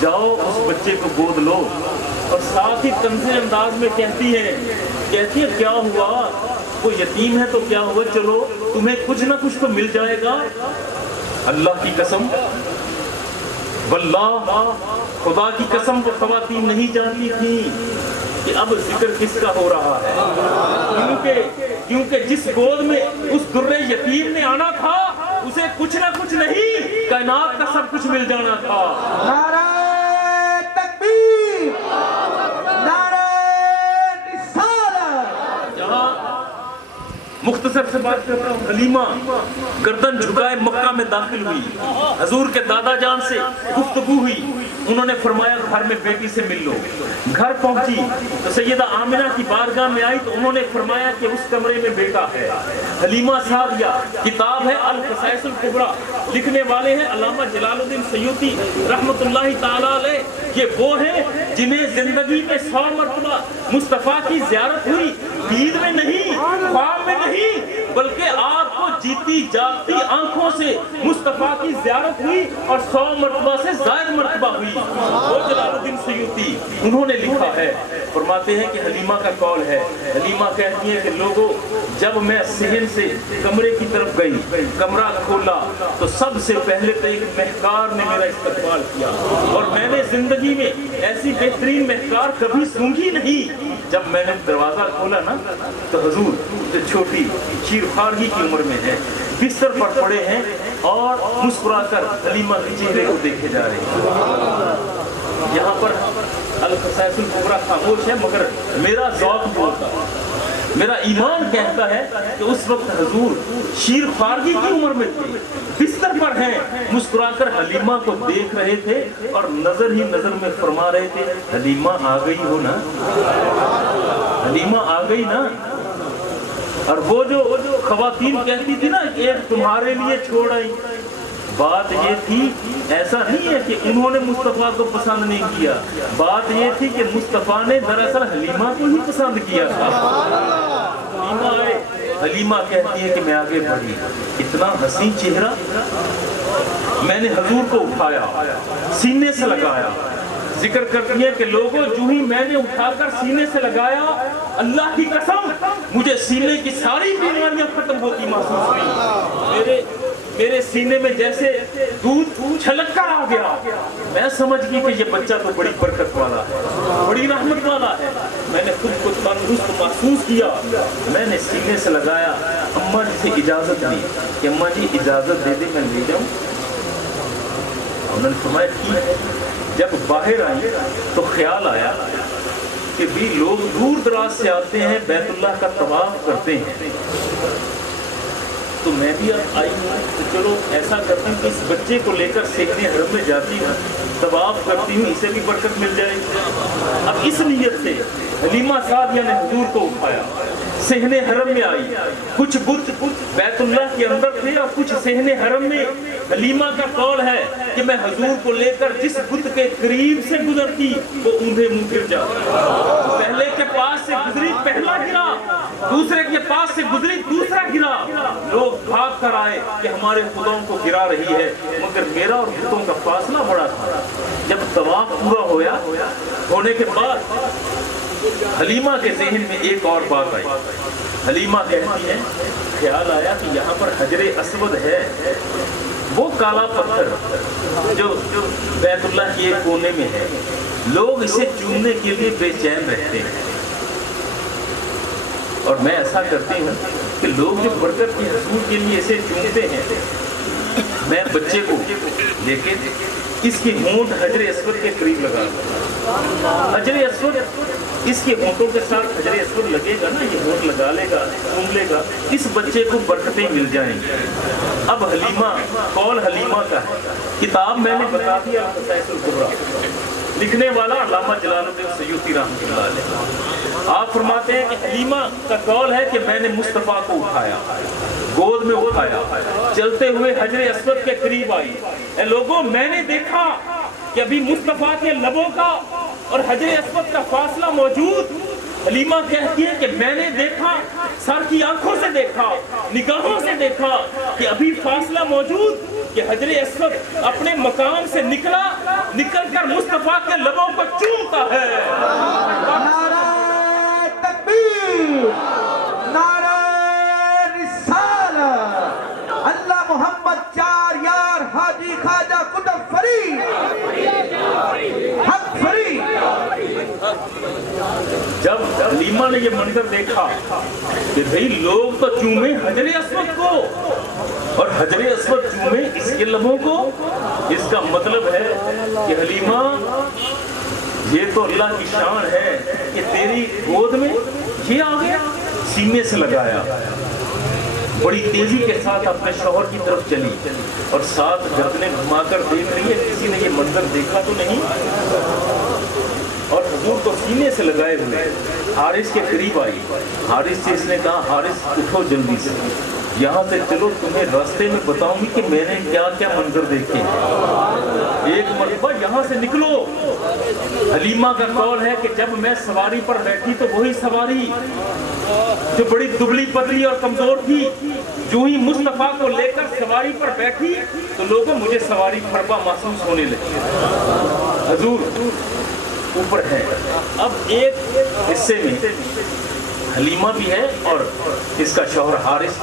جاؤ اس بچے کو گود لو۔ اور ساتھ ہی تنزیہ انداز میں کہتی ہے کیا ہوا، وہ یتیم ہے تو کیا ہوا، چلو تمہیں کچھ نہ کچھ تو مل جائے گا۔ اللہ کی قسم، واللہ خدا کی قسم، وہ خواتین نہیں جانتی تھیں کہ اب ذکر کس کا ہو رہا ہے، کیونکہ جس گود میں اس درے یتیم نے آنا تھا اسے کچھ نہ کچھ نہیں، کائنات کا سب کچھ مل جانا تھا۔ نعرہ تکبیر، نعرہ رسالت۔ یہاں مختصر سے بات کرتا ہوں، حلیمہ گردن جھکائے مکہ میں داخل ہوئی، حضور کے دادا جان سے گفتگو ہوئی، انہوں نے فرمایا گھر میں بیٹی سے مل لو۔ گھر پہنچی تو سیدہ آمنہ کی بارگاہ میں آئی تو انہوں نے فرمایا کہ اس کمرے میں بیٹا ہے۔ حلیمہ سعدیہ، کتاب ہے القصائص الکبریٰ، لکھنے والے ہیں علامہ جلال الدین سیوطی رحمۃ اللہ تعالیٰ علیہ۔ یہ وہ ہیں جنہیں زندگی میں 100 مرتبہ مصطفیٰ کی زیارت ہوئی، نیند میں نہیں، خواب میں نہیں، بلکہ آپ کو جیتی جاگتی آنکھوں سے مصطفیٰ کی زیارت ہوئی اور 100 مرتبہ سے زائد مرتبہ ہوئی۔ وہ جلال الدین سیوطی انہوں نے لکھا ہے، فرماتے ہیں کہ حلیمہ کا قول ہے، حلیمہ کہتی ہیں کہ لوگوں جب میں صحن سے کمرے کی طرف گئی، کمرہ کھولا تو سب سے پہلے تو ایک مہکار نے میرا استقبال کیا، اور میں نے زندگی میں ایسی بہترین مہکار کبھی سونگھی نہیں۔ جب میں نے دروازہ کھولا نا تو حضور جو چھوٹی شیر خارگی کی عمر میں ہے، بستر پر پڑے ہیں اور مسکرا کر حلیمہ کے چہرے کو دیکھے جا رہے ہیں۔ یہاں پر القصائص الکبریٰ خاموش ہے، مگر میرا ذوق بولتا ہے، میرا ایمان کہتا ہے کہ اس وقت حضور شیر خارگی کی عمر میں تھے، بستر پر ہیں، مسکرا کر حلیمہ کو دیکھ رہے تھے اور نظر ہی نظر میں فرما رہے تھے، حلیمہ آ گئی ہو نا، حلیمہ آ گئی نا۔ اور وہ جو خواتین کہتی تھی نا ایک تمہارے لیے چھوڑ آئی، بات یہ تھی، ایسا نہیں ہے کہ انہوں نے مصطفیٰ کو پسند نہیں کیا، بات یہ تھی کہ مصطفیٰ نے دراصل حلیمہ کو ہی پسند کیا تھا۔ حلیمہ آئے، حلیمہ کہتی ہے کہ میں آگے بڑھی، اتنا حسین چہرہ، میں نے حضور کو اٹھایا، سینے سے لگایا، ذکر کرتی ہے کہ لوگوں جو ہی میں نے اٹھا کر سینے سے لگایا، اللہ کی قسم مجھے سینے کی ساری بیماریاں ختم ہوتی محسوس ہوئی، میرے سینے میں جیسے دودھ چھلک کر آ گیا، میں سمجھ گئی کہ یہ بچہ تو بڑی برکت والا ہے، بڑی رحمت والا ہے۔ میں نے خود کو تندرست محسوس کیا، میں نے سینے سے لگایا، اماں جی سے اجازت دی کہ اماں جی اجازت دے دے میں لے جاؤں، انہوں نے فرمایا ٹھیک ہے۔ جب باہر آئی تو خیال آیا کہ بھی لوگ دور دراز سے آتے ہیں، بیت اللہ کا طواف کرتے ہیں، تو میں بھی اب آئی ہوں تو چلو ایسا کرتی ہوں کہ اس بچے کو لے کر سیکھنے حرم میں جاتی ہوں، طواف کرتی ہوں، اسے بھی برکت مل جائے گی۔ اب اس نیت سے حلیمہ سعدیہ نے حضور کو اٹھایا، صحن حرم میں آئی، کچھ بت بیت اللہ کے اندر تھے اور کچھ صحن حرم میں۔ حلیمہ کا قول ہے کہ میں حضور کو لے کر جس بت کے قریب سے گزرتی وہ اونھے منہ گر جاتا. پہلے کے پاس سے گزری پہلا گرا, دوسرے کے پاس سے گزری دوسرا گرا. لوگ بھاگ کر آئے کہ ہمارے خداؤں کو گرا رہی ہے, مگر میرا اور بتوں کا فاصلہ بڑا تھا. جب طواف پورا ہونے کے بعد حلیمہ کے ذہن میں ایک اور بات آئی. حلیمہ کہتی ہے خیال آیا کہ یہاں پر حجر اسود ہے, وہ کالا پتھر جو بیت اللہ کے ایک کونے میں ہے. لوگ اسے چومنے کے لیے بے چین رہتے ہیں, اور میں ایسا کرتی ہوں کہ لوگ جو برکت کے حصول کے لیے اسے چومتے ہیں, میں بچے کو لے کے اس کی ہونٹ حجر اسود کے قریب لگا دوں. حجر اسود اس کے ہونٹوں کے ساتھ حجر اسود لگے گا نا, یہ ہونٹ لگا لے گا, چوم لے گا, اس بچے کو برکتیں مل جائیں گی. اب حلیمہ, قول حلیمہ کا ہے. کتاب میں نے بتا دیا القصائص الکبریٰ, لکھنے والا علامہ جلال الدین سیوطی رحمۃ اللہ علیہ. آپ فرماتے ہیں کہ حلیمہ کا قول ہے کہ میں نے مصطفیٰ کو اٹھایا, گود میں اٹھایا, چلتے ہوئے حجر اسود کے قریب آئی. اے لوگوں, میں نے دیکھا کہ ابھی مصطفیٰ کے لبوں کا اور حجر اسود کا فاصلہ موجود. حلیمہ کہتی ہے کہ میں نے دیکھا, سر کی آنکھوں سے دیکھا, نگاہوں سے دیکھا کہ ابھی فاصلہ موجود, کہ حجر اسود اپنے مقام سے نکل کر مصطفیٰ کے لبوں کو چومتا ہے. نعرہ تکبیر, نعرہ رسالت, اللہ محمد چار یار حاجی خواجہ قطب فرید حق فرید. جب حلیمہ نے یہ منظر دیکھا کہ بھئی لوگ تو چومے حجر اسود کو اور حجر اسود چومے اس کے لبوں کو, اس کا مطلب ہے کہ حلیمہ یہ تو اللہ کی شان ہے کہ تیری گود میں یہ آ گیا. سینے سے لگایا, بڑی تیزی کے ساتھ اپنے شوہر کی طرف چلی اور ساتھ گردنیں گھما کر دیکھ رہی ہے کسی نے یہ منظر دیکھا تو نہیں. اور حضور کو سینے سے لگائے ہوئے حارث کے قریب آئی. حارث سے اس نے کہا, حارث اٹھو جلدی سے, یہاں سے چلو, تمہیں راستے میں بتاؤں گی کہ میں نے کیا کیا منظر دیکھے ہیں. ایک مرتبہ یہاں سے نکلو. حلیمہ کا قول ہے کہ جب میں سواری پر بیٹھی تو وہی سواری جو بڑی دبلی پتلی اور کمزور تھی, جو ہی مصطفیٰ کو لے کر سواری پر بیٹھی تو لوگوں مجھے سواری فربا محسوس ہونے لگی. حضور اوپر ہے. اب ایک حصے میں حلیمہ بھی ہے اور اس کا شوہر حارث.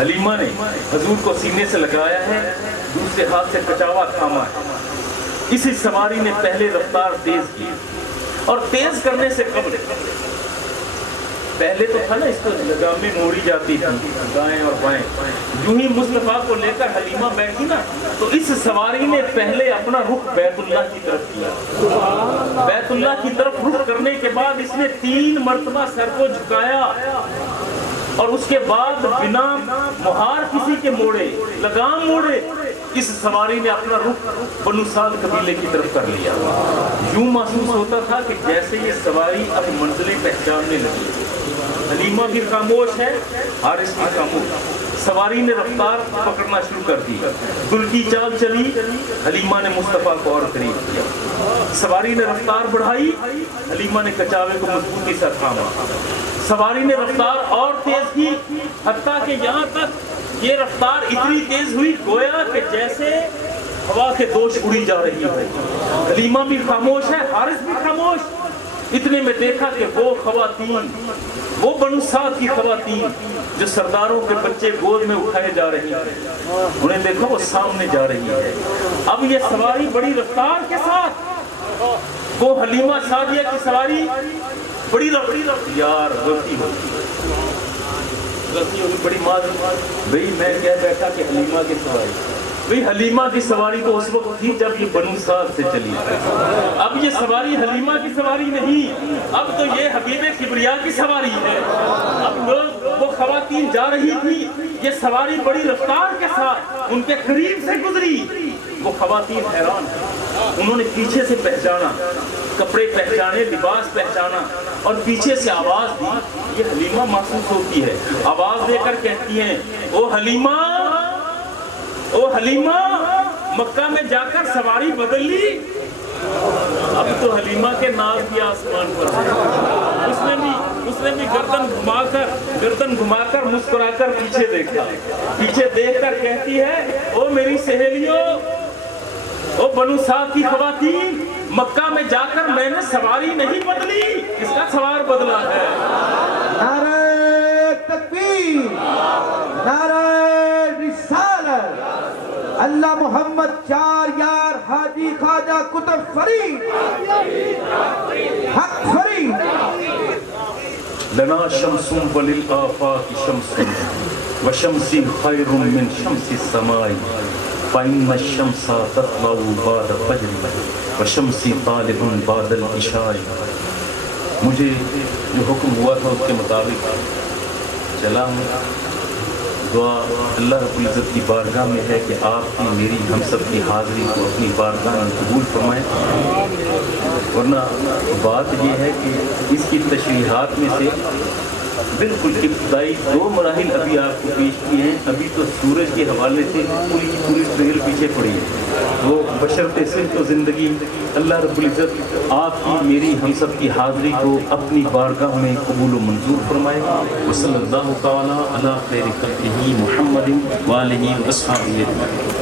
حلیمہ نے حضور کو سینے سے لگایا ہے, دوسرے ہاتھ سے کچاوا تھاما ہے. اسی سواری نے پہلے رفتار تیز کی, اور تیز کرنے سے قبل پہلے تو تھا نا اس کو لگامیں موڑی جاتی تھی دائیں اور بائیں. یوں ہی مصطفیٰ کو لے کر حلیمہ بیٹھی نا تو اس سواری نے پہلے اپنا رخ بیت اللہ کی طرف کیا. بیت اللہ کی طرف رخ کرنے کے بعد اس نے 3 مرتبہ سر کو جھکایا, اور اس کے بعد بنا مہار کسی کے موڑے, لگام موڑے, اس سواری نے اپنا رخ بنو سعد قبیلے کی طرف کر لیا. یوں محسوس ہوتا تھا کہ جیسے یہ سواری اب منزلیں پہچاننے لگی. حلیمہ بھی خاموش ہے, حارث بھی خاموش. سواری نے رفتار پکڑنا شروع کر دی. گل کی چال چلی, حلیمہ نے مصطفیٰ کو اور قریب کیا. سواری نے رفتار بڑھائی, حلیمہ نے کچاوے کو مضبوطی سے تھاما. سواری نے رفتار اور تیز کی, حتیٰ کہ یہاں تک یہ رفتار اتنی تیز ہوئی گویا کہ جیسے ہوا کے دوش اڑی جا رہی ہے. حلیمہ بھی خاموش ہے, حارث بھی خاموش. اتنے میں دیکھا کہ وہ خواتین, وہ بنو سعد کی خواتین جو سرداروں کے بچے گود میں اٹھائے جا رہی ہیں, انہیں دیکھا وہ سامنے جا رہی ہے. اب یہ سواری بڑی رفتار کے ساتھ, وہ حلیمہ سعدیہ کی سواری بڑی یار غلطی ہوگی بڑی معذرت. بھئی میں کہہ بیٹھا کہ حلیمہ کی سواری, بھئی حلیمہ کی سواری تو اس وقت تھی جب یہ بنو سعد سے چلی. اب یہ سواری حلیمہ کی سواری نہیں, اب تو یہ حبیب کبریا کی سواری ہے. اب لوگ, وہ خواتین جا رہی تھی, یہ سواری بڑی رفتار کے ساتھ ان کے قریب سے گزری. وہ خواتین حیران, انہوں نے پیچھے سے پہچانا, کپڑے پہچانے, لباس پہچانا, اور پیچھے سے آواز دی. یہ حلیمہ محسوس ہوتی ہے, آواز دے کر کہتی ہیں, او حلیمہ, او حلیمہ, مکہ میں جا کر سواری بدل لی، اب تو حلیمہ کے ناز بھی آسمان پر ہے۔ اس نے بھی گردن گھما کر مسکرا کر پیچھے دیکھا، پیچھے دیکھ کر کہتی ہے او میری سہیلیوں، او بنو سعد کی خواتین، مکہ میں جا کر میں نے سواری نہیں بدلی، اس کا سوار بدلا ہے۔ نعرہ تکبیر، نعرہ رسالت، اللہ محمد چار یار حاجی خواجہ قطب فرید حق فرید۔ لنا شمس وللآفاق شمس وشمس خیر من شمس السماء فإن الشمس تطلع بعد فجر وشمس طالع بعد العشاء۔ مجھے جو حکم ہوا تھا اس کے مطابق چلا ہوں۔ دعا اللہ رب العزت کی بارگاہ میں ہے کہ آپ کی میری ہم سب کی حاضری کو اپنی بارگاہ میں قبول فرمائیں، ورنہ بات یہ ہے کہ اس کی تشریحات میں سے بالکل ابتدائی 2 مراحل ابھی آپ کو پیش کیے ہیں۔ ابھی تو سورج کے حوالے سے پوری ٹریل پیچھے پڑی ہے، وہ بشرط صرف و زندگی اللہ رب العزت آپ کی میری ہم سب کی حاضری کو اپنی بارگاہ میں قبول و منظور فرمائے۔ وصلی اللہ تعالی علی خیر خلقہ محمد وآلہ وصحبہ۔